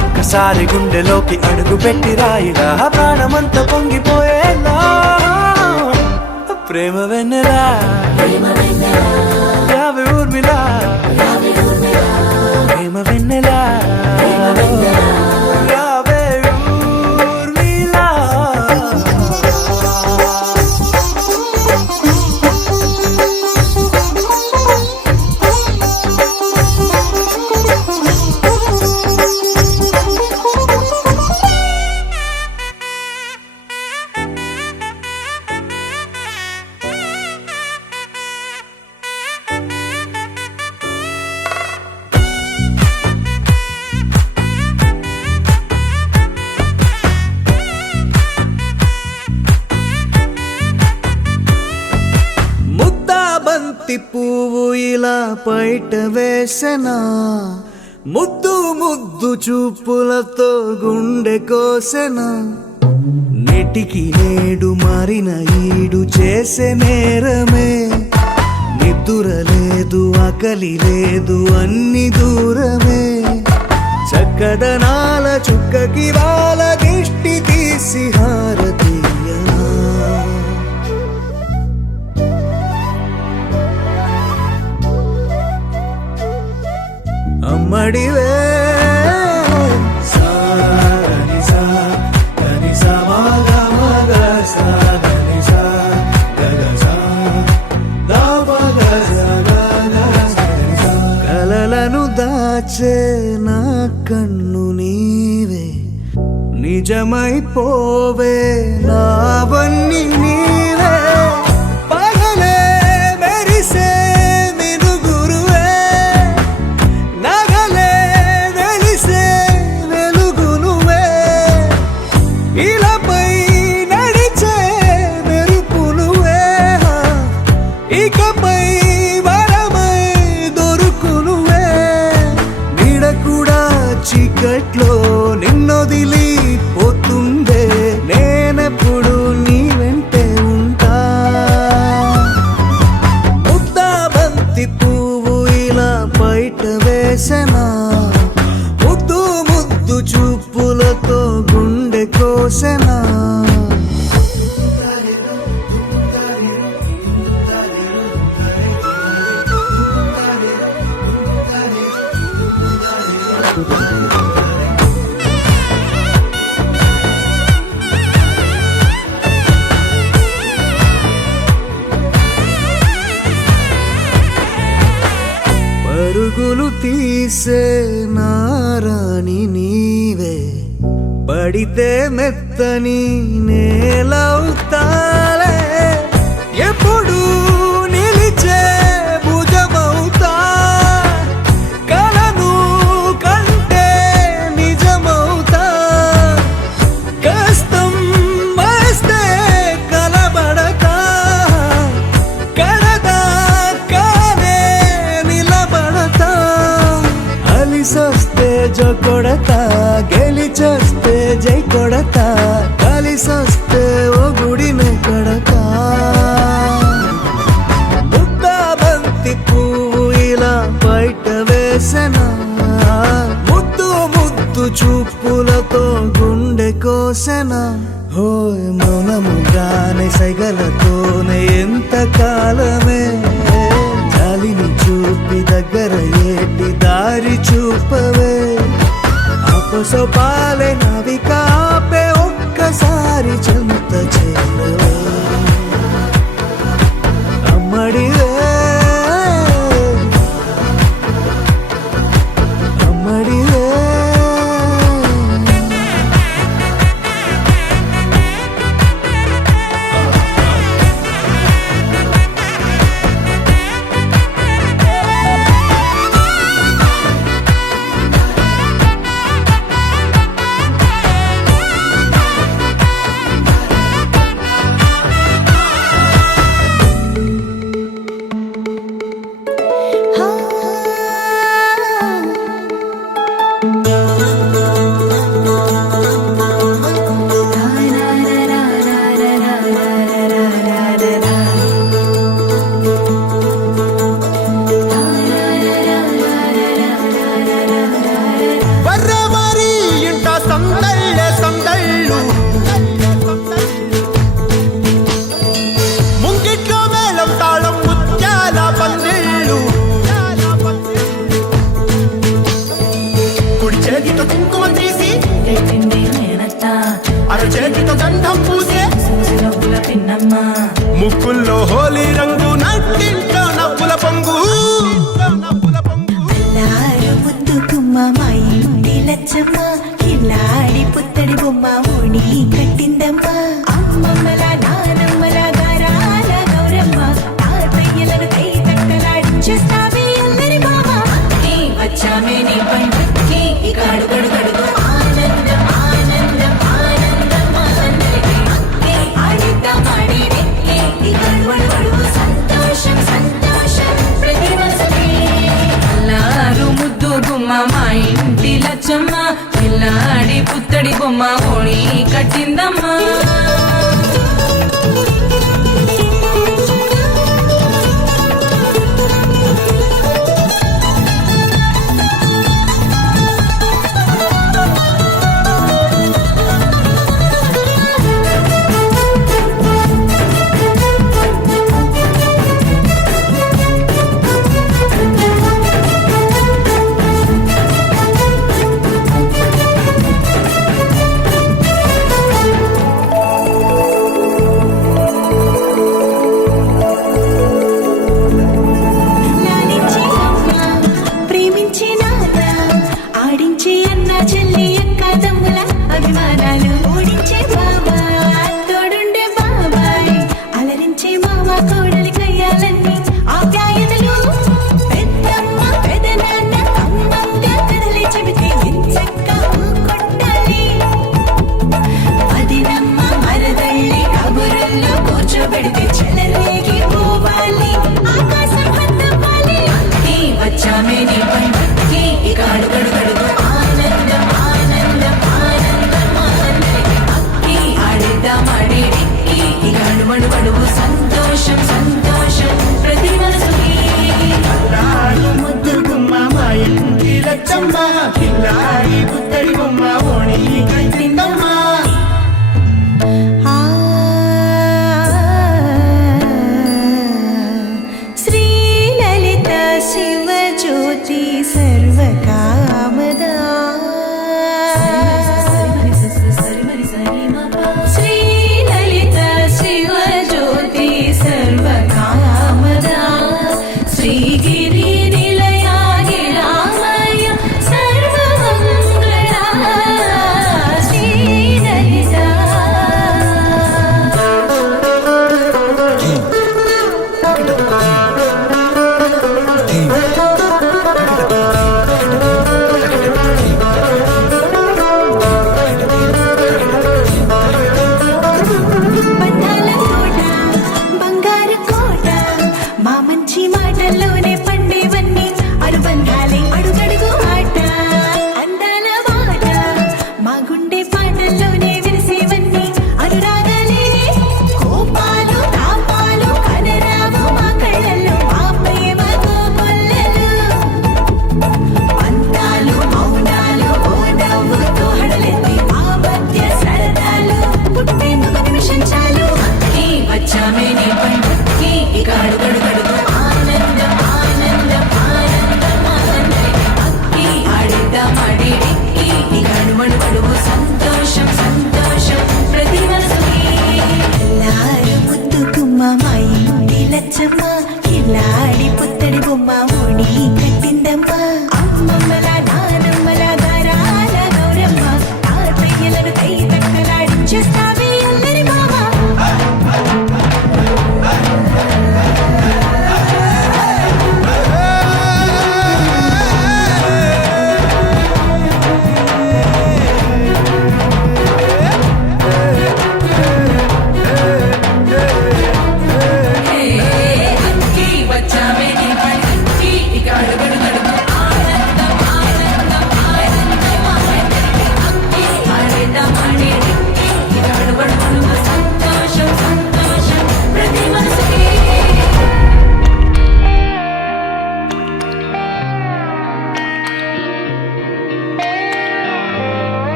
ఒక్కసారి గుండెలోకి అడుగు పెట్టి రాయిలా ప్రాణమంత పొంగిపోయేలా ప్రేమ వెన్నెలా రావే ఊర్మిళా ప్రేమ వెన్నెలా రావే ఊర్మిళా పువ్వు ఇలా బయట వేసెనా ముద్దు ముద్దు చూపులతో గుండె కోసెనా నెటికి నేడు మారిన ఈడు చేసే నేరమే నిద్ర లేదు ఆకలి లేదు అన్ని దూరమే చక్కదనాల చుక్కకి వాళ్ళ దిష్టి తీసి హారతీయనా అమ్మడివే కలలను దాచే నా కన్ను నీవే నిజమైపోవే నావన్నీ నీవే పగలే మెరిసే చీకట్లో నిన్నొదిలి పోతుందే నేనెప్పుడు నీ వెంటే ఉంటా ముద్దా బంతి పువ్వు ఇలా బయట వేసెనా ముద్దు ముద్దు చూపులతో గుండె కోసెనా పరుగులు తీసే నారాణి నీవే పడితే మెత్తని నేలవుతాలే ఎప్పుడు నిలిచే భుజమవుతా కలను కంటే నిజమవుతా కష్టం వస్తే కలబడతా కడదా కాన చస్తే జై కొడతా కలిసొస్తే ఓ గుడినే కడతా ముద్దాబంతి పువ్వు ఇలా బయట వేసనా ముద్దు ముద్దు చూపులతో గుండె కోసెనా హోయ్ మౌనముగానే సైగలతోనే ఎంత కాలమే గాలిని చూపి దగ్గర ఏటి దారి చూపవే అపసోపాలే నవికాపే ఒక్కసారి చెంత చేరవే అమ్మడివే అమ్మడివే వర్రమరి ఇంట సందళ్ళే సందళ్ళు ముంగిట్లో మేళం తాళం ముత్యాల పందిళ్ళు కుడి చేతితో కుంకుమ తీసి అర చేతితో గంధం పూసే ముక్కుల్లో హోలీ రంగు నట్టింట్లో నవ్వుల పొంగు అల్లారు ముద్దు గుమ్మ మా ఇంటి లచ్చమ్మ కిల్లాడి పుత్తడి బొమ్మ ఓణి కట్టిందమ్మ అమ్మమ్మల నానమ్మల గారాల గౌరమ్మ తాతయ్యలను కై తట్టలాడించేస్తావే అల్లరి బావ నీ వచ్చామే నీ పండుకి ఇక అడుగడుగడుగు ఆనందం ఆనందం ఆనందం అందరికీ అక్కే ఆడిద్దాం ఆడిరే ఇక అడుగడుగడుగు సంతోషం సంతోషం ప్రతి మనసుకి అల్లారు ముద్దు గుమ్మ మా ఇంటి లచ్చమ్మ పిల్లాడి పుత్తడి బొమ్మ ఓణి కట్టిందమ్మా లాలించి అమ్మ ప్రేమించి నాన్న ఆడించి అన్న చెల్లి అక్క తమ్ముల అభిమానాలు ఓడించే బాబా తోడుండే బాబాయ్ అలరించే మామ కోడలి కయ్యాలన్నీ ఆప్యాయతలు పెద్దమ్మ పెదనాన్న అమ్మమ్మ కథలే చెబితే ఎంచక్కా కొట్టాలి వదినమ్మ మరదళ్ళి కబురుల్లో కూర్చోబెడితే చెలరేగి పోవాలి ఆకాశం హద్దవ్వాలి నీ వచ్చామే నీ పండుకి ఇక అడుగడుగడుగు ఆనందం ఆనందం ఆనందం అందరికీ అక్కి ఆడిద్దాం ఆడేడి ఇక అడుగడుగడుగు సంతోషం సంతోషం ప్రతి మనసుకి ముద్దు గుమ్మ మా ఇంటి లచ్చమ్మ కిల్లాడి పుత్తడి బొమ్మ ఓణి కట్టిందమ్మ శ్రీ లలిత శివ జ్యోతి సర్వకామదా శ్రీ లలిత శివ జ్యోతి సర్వకామదా శ్రీగిరి నిలయాగిరామయ సర్వమంగళ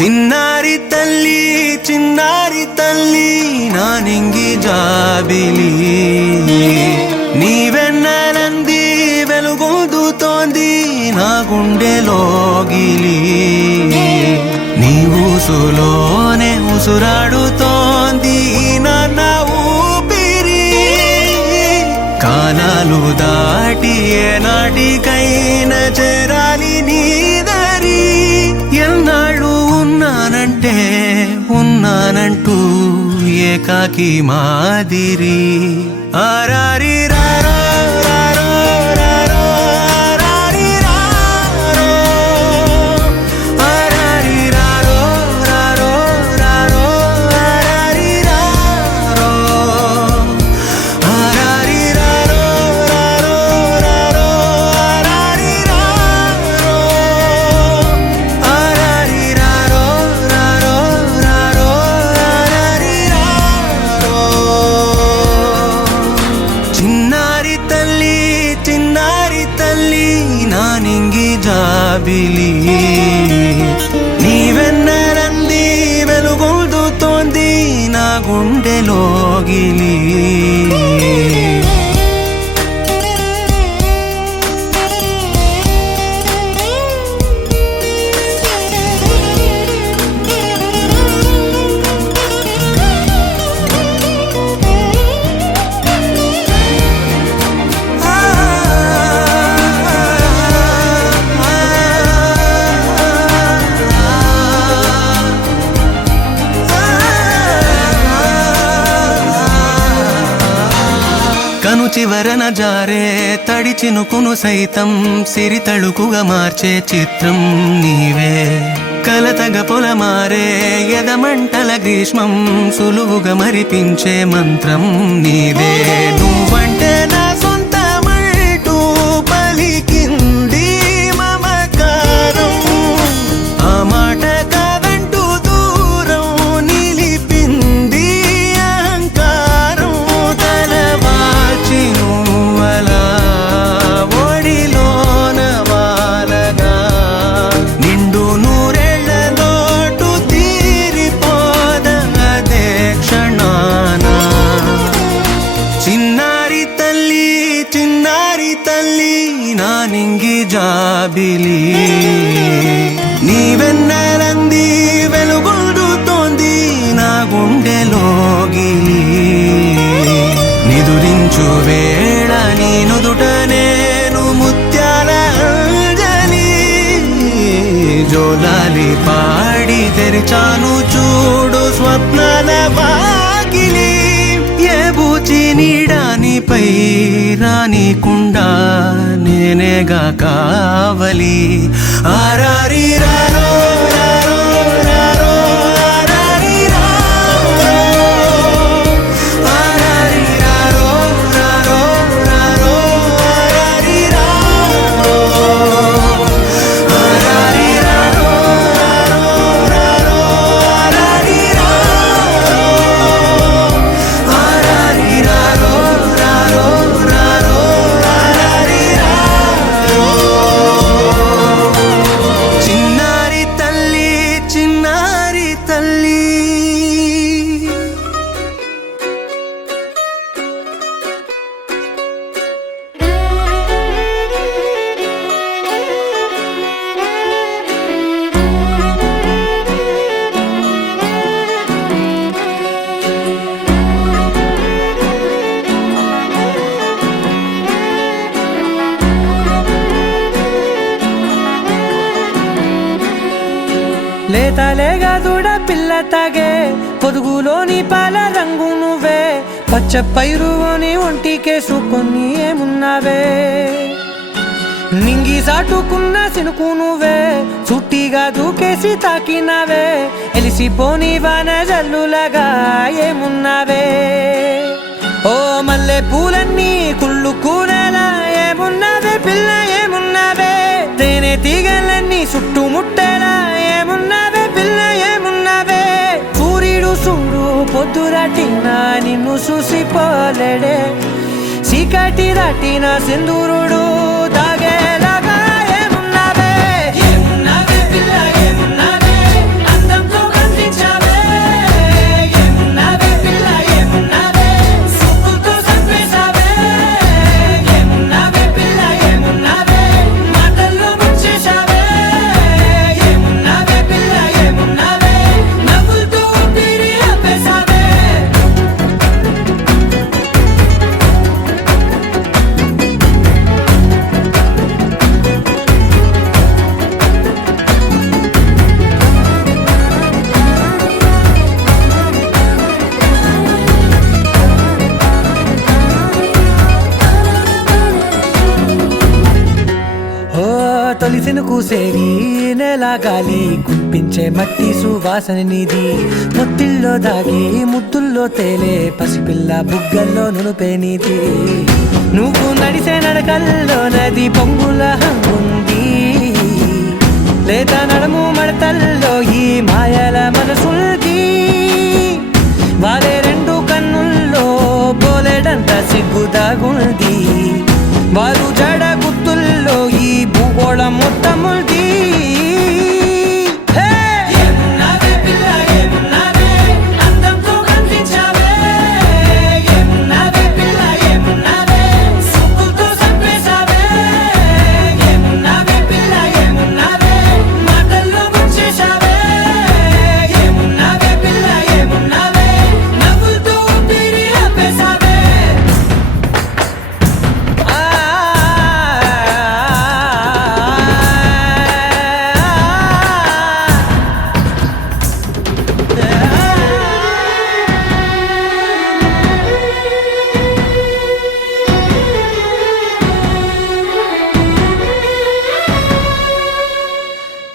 చిన్నారి తల్లి నా నింగి జాబిలి నీవెన్నెలంది వెలుగొందుతోంది నా గుండెలోగిలి నీ ఊసులోనే ఉసురాడుతోంది నా ఊపిరి కాలాలు దాటి ఏనాటికైనా చేరాలి నీ దరి ఎన్నాళ్ళు ఉన్నానంటూ ఏకాకి మాదిరి ఆరారి రారో రారో రారో ఆరారి రారో ఆరారి రారో రారో రారో ఆరారి రారో ఆరారి రారో రారో రారో ఆరారి రారో ఆరారి రారో రారో రారో ఆరారి రారో చిన్నారి తల్లి నా నింగి జాబిలి నీవెన్నెలంది వెలుగొందుతోంది నా గుండెలోగిలి కను చివరన జారే తడి చినుకును సైతం సిరి తళుకుగా మార్చే చిత్రం నీవే కలతగ పొలమారే ఎదమంటల గ్రీష్మం సులువుగా మరిపించే మంత్రం నీదే నువ్వంటే నా సొంతమంటూ పలికింది మమకారం ఆ మాట కాదంటూ దూరం నిలిపింది అహంకారం తలవాల్చి నువ్వలా ఒడిలోన వాలగా నిండు నూరేళ్ల లోటు తీరిపోదదే క్షణాన చిన్నారి తల్లి నా నింగి జాబిలి నీవెన్నెలంది వెలుగొందుతోంది నా గుండెలోగిలి నిదురించు వేళ నీ నుదుట నేను ముత్యాల అంజలి జోలాలి పాడి తెరిచాను చూడు స్వప్నాల వాకిలి ఏ బూచి నీడానిపై రానికుండా నేనేగా కావలి ఆరారి రారో రారో రారో ఆరారి రారో ఆరారి రారో రారో రారో ఆరారి రారో ఆరారి రారో రారో ఆరారి రారో ఆరారి రారో రారో రారో ఆరారి రారో చిన్నారి తల్లి లేతలేగా దూడ పిల్ల తాగే పొదుగులోని పాల రంగు నువ్వే పచ్చ పైరుని ఒంటికేసుకొని ఏమున్నావే నింగి సాటుకున్న సినుకు నువ్వే చుట్టిగా దూకేసి తాకినావే ఎలిసిపోని వాన జల్లులగా ఏమున్నావే ఓ మల్లె పూలన్నీ కుళ్ళు కూరలా ఏమున్నావే పిల్ల ఏమున్నావే తేనె తీగలన్నీ చుట్టుముట్టేలా ఏమున్నావే పిల్ల ఏమున్నావే సూర్యుడు చూడు పొద్దురాటిన నిన్ను చూసిపోలేడే చీకటి దాటిన సింధూరుడు తాగేలాగా ఏమున్నావే ఏమున్నావే పిల్ల ఏమున్నావే అందం తొలిసిన కూసేవి నెల గాలి కుప్పించే మట్టి సువాసన నిధి ముత్తిల్లో దాగి ముత్తుల్లో తేలే పసిపిల్ల బుగ్గల్లో నునుపే నీతి నువ్వు నడిసే నడకల్లో నది పొంగుల హంగుంది లేదా నడుము మడతల్లో ఈ మాయల మనసుల్ది వారే రెండు కన్నుల్లో పోలేడంత సిగ్గుదాగుంది వారు జడ గుత్తుల్లో ఈ భూగోళం మొత్తముల్ది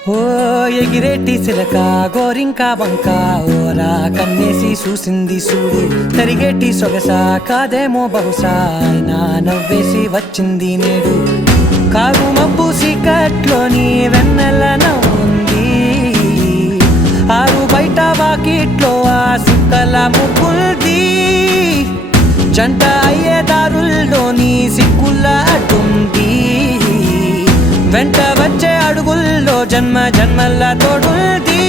ఓ ఎగిరేటి సిలక గోరింక వంక ఓరా కన్నేసి చూసింది చూడు తరిగేటి సొగస కాదేమో బహుశా అయినా నవ్వేసి వచ్చింది నేడు కారు మబ్బు సీకట్లోని వెన్నెల నవ్వుంది ఆరు బయట వాకిట్లో ఆ సుక్కల ముగ్గుల్ది జంట అయ్యే దారుల్లోని సిక్కుల అడ్డుంది వెంట వచ్చే అడుగుల్లో జన్మ జన్మల్ల తోడుల్ది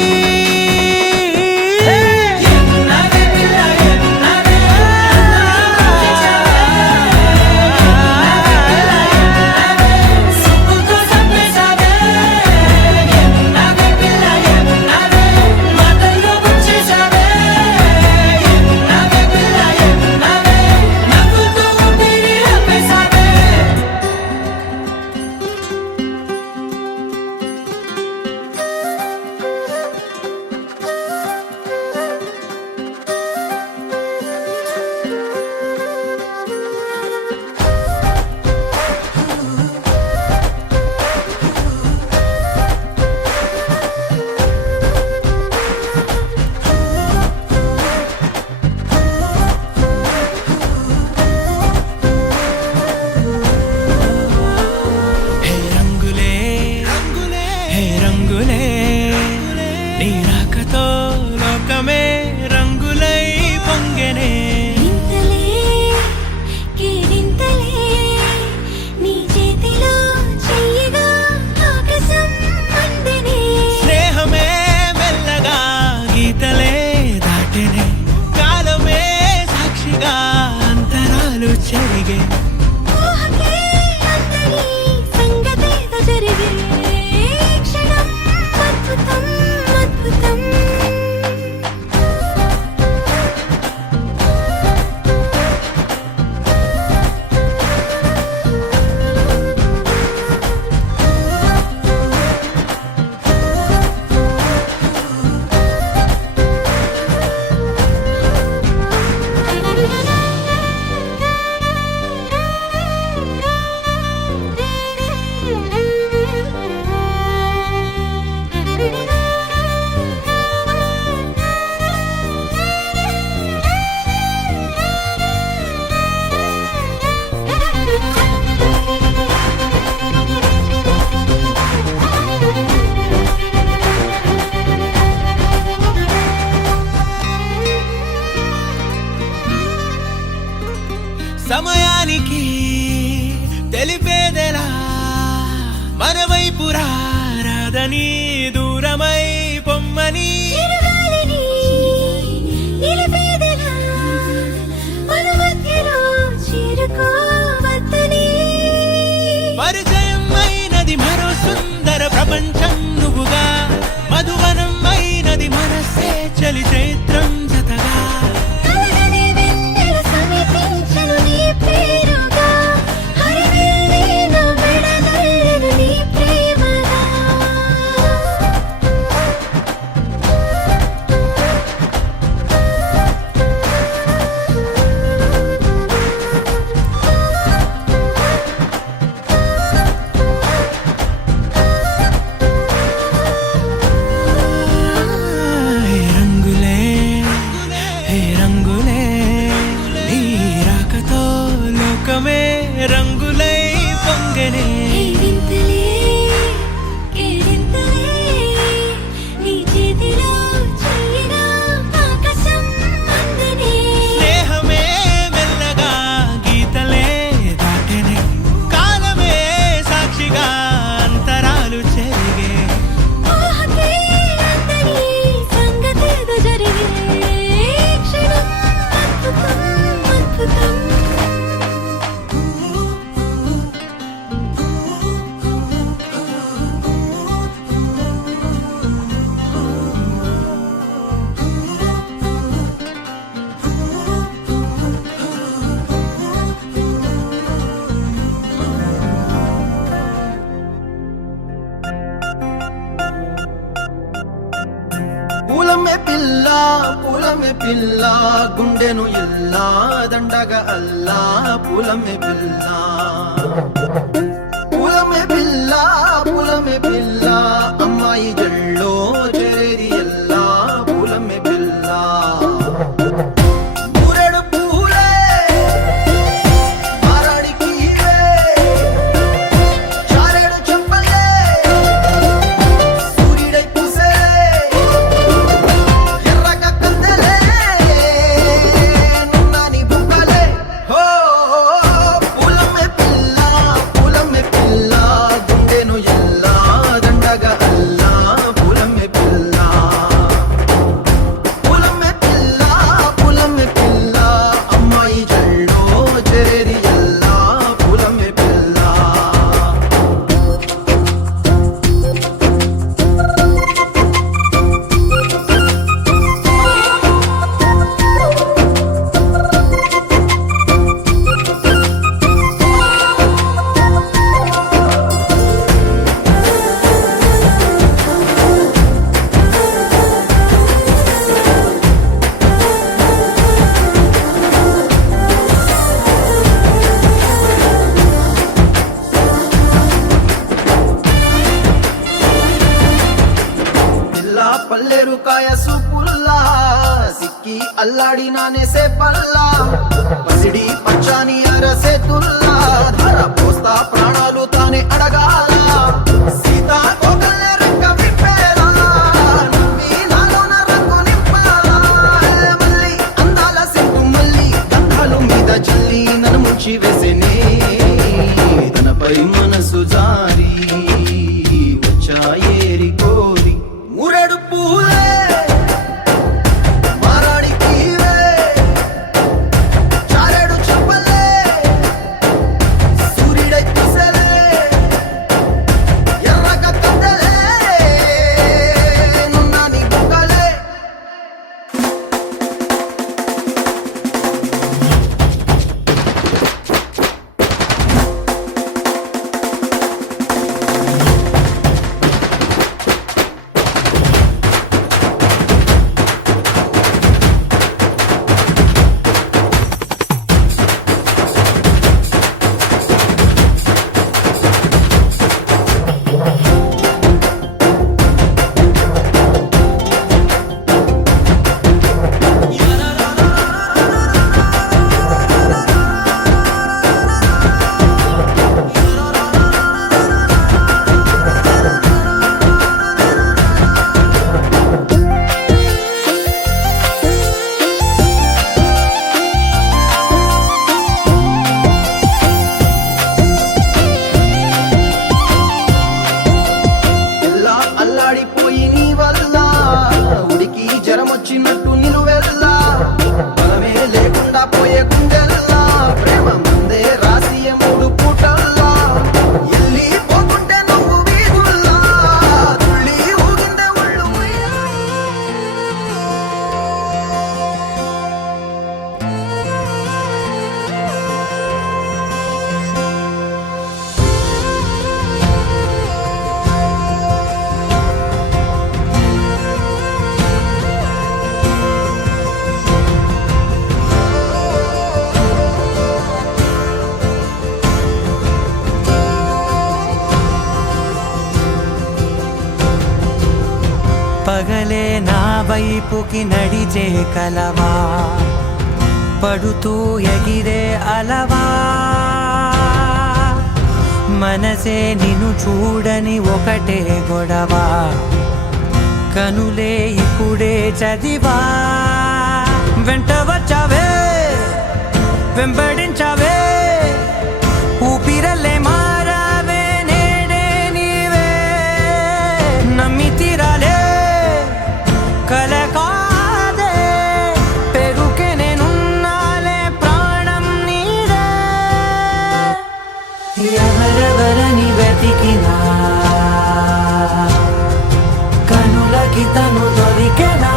సమయానికి తెలిపేదెలా మన వైపు రాదని దూరమై పొమ్మని పరిచయం అయినది మరో సుందర ప్రపంచం నువ్వుగా మధువనం అయినది మనసే చలి చైత్రం జతగా పిల్ల పూలమే పిల్ల గుండెను ఎల్లా దండగా అల్లా పూలమే పిల్ల పూలమే పిల్ల పూలమే పిల్ల అమ్మాయి జల్లో చేరేది ఎల్లా పూలమే పిల్ల ఊరెడు పూలే మారాడికి చారేడు చెప్పలే సూర్యుడై పూసే ఎర్రగా కందలే నున్నాని బుక్కలే హో పూలమే పిల్ల గుండెను ఎల్లా దండగా అల్లా పూలమే పిల్ల పూలమే పిల్ల అమ్మాయి జల్లో చేరేది ఎల్లా పూలమే పిల్ల పిల్ల పల్లెరు కాయ సూపుల్లా సిక్కి అల్లాడి నానేసే పల్లా పసిడి పచ్చాని అరసే తుల్లా ధర పోస్తా ప్రాణాలు తానే అడగాల సీతా కోకల్లే రెక్క విప్పేలా నవ్వి నాలోన రంగు నింపాలా మళ్ళీ అందాల సింపు మళ్ళీ గంధాలు మీద చల్లి నన్ను ముంచి వేసేనే తనపై మనసు జారి వచ్చాయేరి కోరి ఊరెడు పూలే మారాడికి చారేడు చెప్పలే సూర్యుడై పూసలే ఎర్రగా కందలే నున్నాని బుక్కలే పిల్ల అల్లాడిపోయి నీ వల్ల ఉడికి జరమొచ్చినట్టు నిలువెల్లా బలమే లేకుండా పోయే గుండెల్లా ప్రేమ ముందే రాసియ మూడు పూటల్లా ఎల్లి పోతుంటే నువ్వు వీధుల్లా తుళ్ళి ఊగిందే ఒళ్ళు పగలే నా వైపుకి నడిచే కలవా పడుతూ ఎగిరే అలవా మనసే నిన్ను చూడని ఒకటే గొడవ కనులే ఇప్పుడే చదివా వెంట వచ్చావే వెంబడించావే ఊపిరల్లే మారావే నేడే నీవే నమ్మి తీరాలే కల కాదే పెరుకే నేనున్నాలే ప్రాణం నీదే ఎవరెవరని వెతికినా కనులకి తను దొరికెనా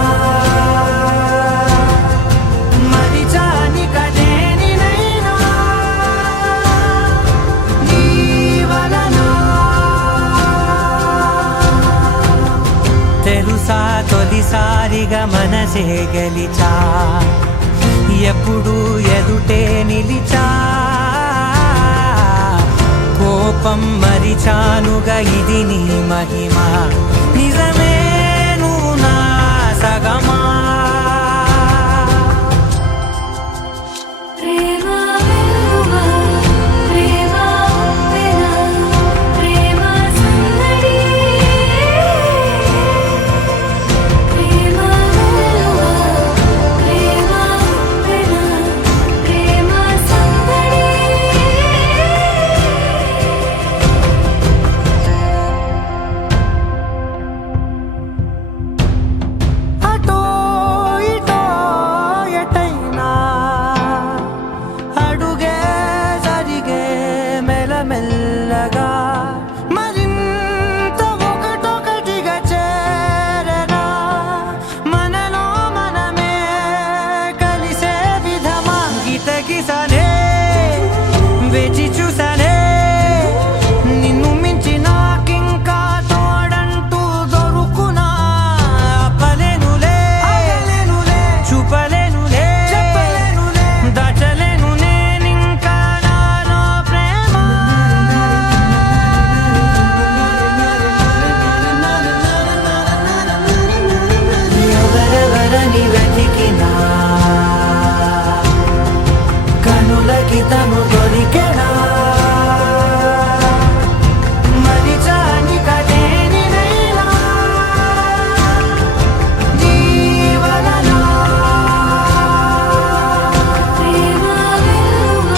మరిచాని కదేనినైనా నీ వలన తెలుసా తెలుసా తొలిసారిగా మనసే గెలిచా ఎప్పుడు ఎదుటే నిలిచా కోపం మరిచానుగా ఇది నీ మహిమ నిజమే నువ్వు నా సగమా ప్రేమ వెలువ ప్రేమ ఉప్పెన ప్రేమ సందడి ప్రేమ వెలువ ప్రేమ ఉప్పెన ప్రేమ సందడి అటో ఇటో ఎటైనా అడుగే జరిగే మెల్లమెల్లగా మరింత ఒకటొకటిగా చేరనా మనలో మనమే కలిసే విధమా గితగిసనే వేచి చూసనే నిన్ను మించి నాకింకా తోడంటూ దొరుకునా ఆపలేనులే చూపలేనులే దాచలేను నేనింకా నాలో ప్రేమ ఎవరెవరని వెతికినా కనులకి తను దొరికెనా మరిచాని కదేనినైనా జీవననా ప్రేమ వెలువ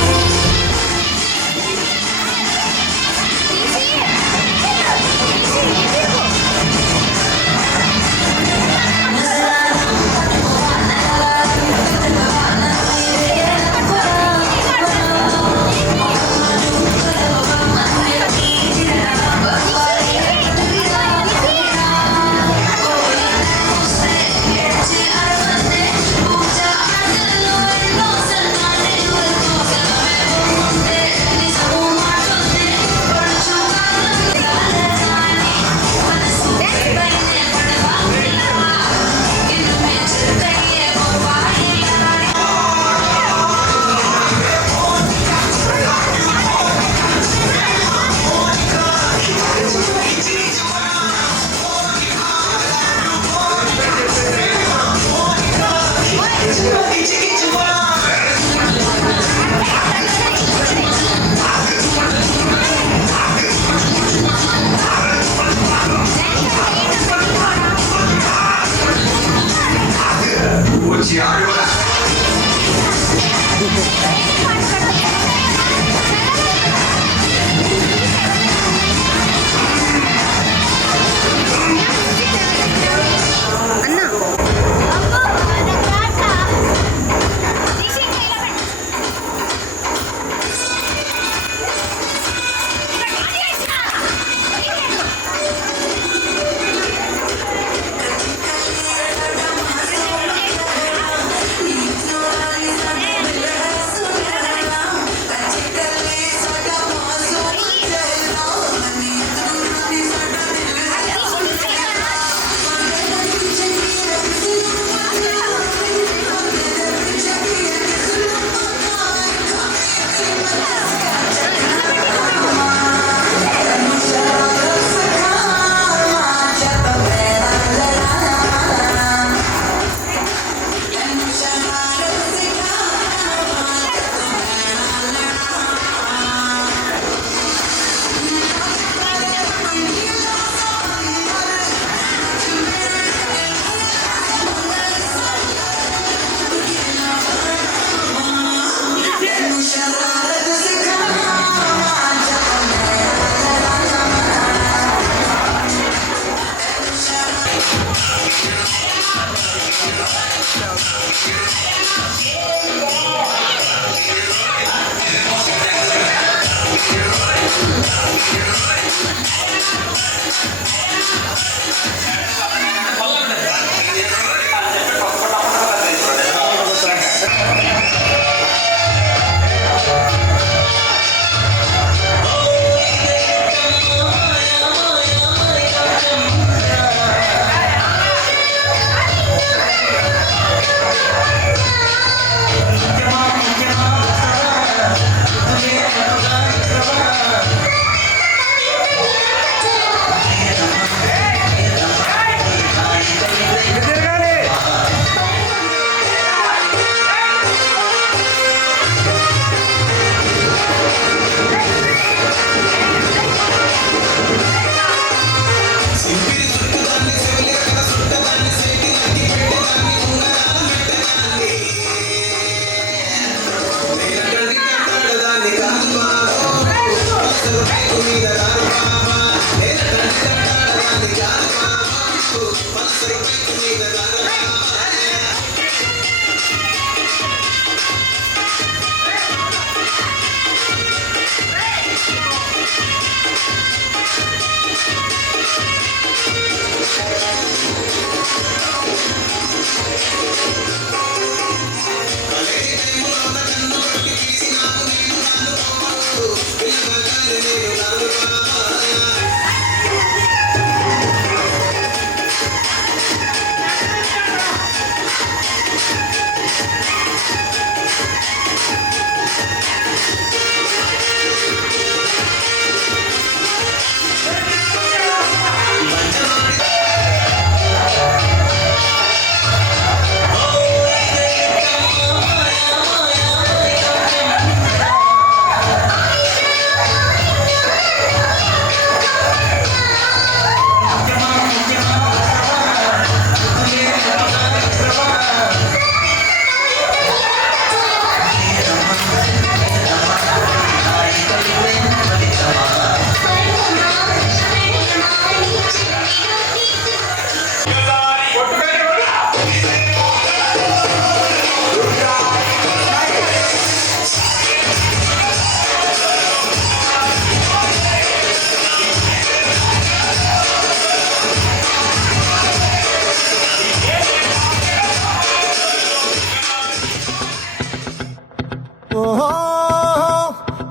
ఓహో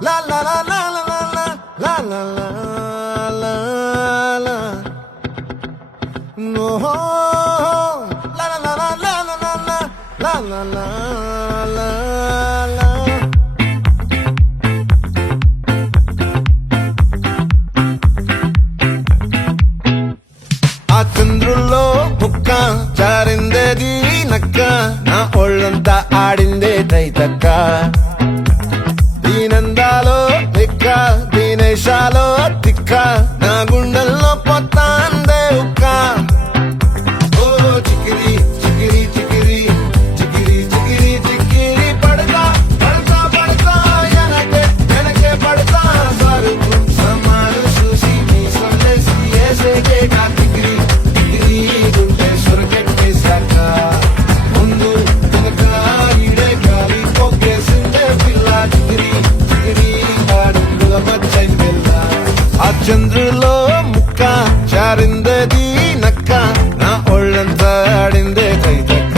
లా లా లా లా లా లా లా లా లా లా ఓహో లా లా లా లా లా లా లా లా లా లా లా ఆ చంద్రుల్లో బుక్క జారిందేది నక్క నా ఒళ్ళంతా ఆడిందే తైతక్క దీనందాలో లెక్క దీనేశాలో తిక్క నా గుండెల్లో పొత్తాందే ఉక్క ఓ చికిరి చికిరి చికిరి చికిరి చికిరి చికిరి పడతా పడతా పడతా ఎనకే ఎనకే పడతా సరుకు సమాలు చూసి మీ సొల్లేసి ఏసేకే కా చికిరి చికిరి గుండె సొరకెట్టేశాక ముందు వెనక ఈడే గాలి పొగ్గేసిందే పిల్ల చికిరి చికిరి ఆడుగుల మధ్య పిల్ల ఆ చంద్రులో ముక్క జారిందది నక్క నా ఒళ్ళంతా ఆడిందే కైతక్క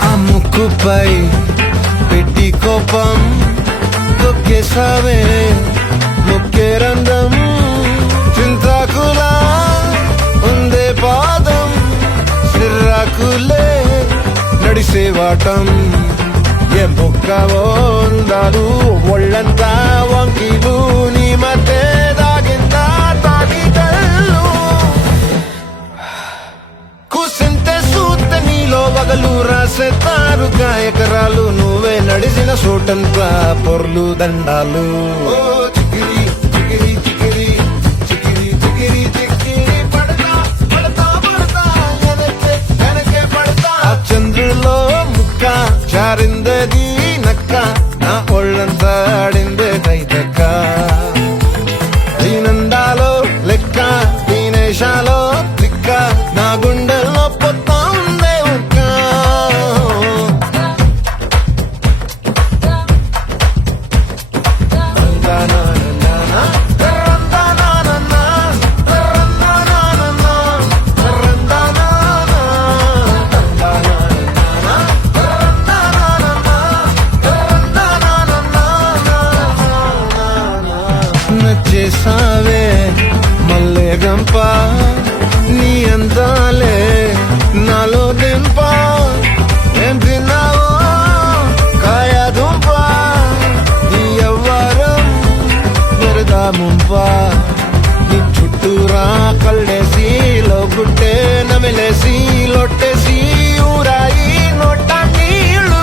ఆ ముక్కుపై పెట్టి కోపం తొక్కేసావే ముక్కే రంధ్రం చింతాకులా ఉందే పాదం సిర్రాకులే నడిసేవాటం ఏ బొక్కవో ఉందాలు ఒళ్ళంతా వంకిలు నీ మధ్య దాగిందా తాగిటల్లు కూసింతే సూత నీలో వగలు రాసేతారు గాయకరాలు నువ్వే నడిసిన చోటంతా పొర్లు దండాలు ఓ చికిరి చికిరి చికిరి చికిరి చికిరి చికిరి పడతా పడతా పడతా ఎనకే ఎనకే పడతా ఆ చంద్రులో ముక్క జారిందది నక్క నా ఒళ్ళంతా ఆడిందే కైతక్క దీనందాలో లెక్క దీనేశాలో లిక్క నా గుండెల్లో పొత్తా ఉందే ఉక్క నందనా లొట్టేసి లొట్టేసి ఊరాయి నోట నీళ్ళు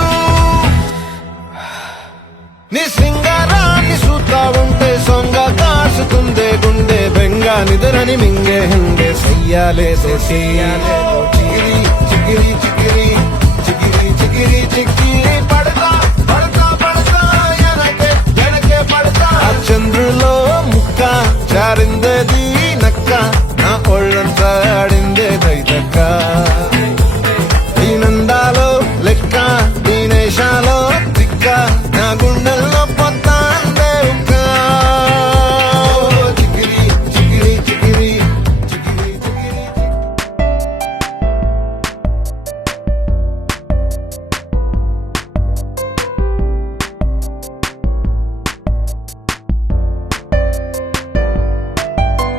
నీ సింగారాన్ని చూస్తా ఉంటే సొంగ కాసుకుందే గుండె బెంగ నిద్రని మింగే హంగే సయ్యాలే చిగిరి చిగిరి చిగిరి చిగిరి చిగిరి చిగిరి పడతా పడతా పడతా ఎనకే ఎనకే పడతా చంద్ర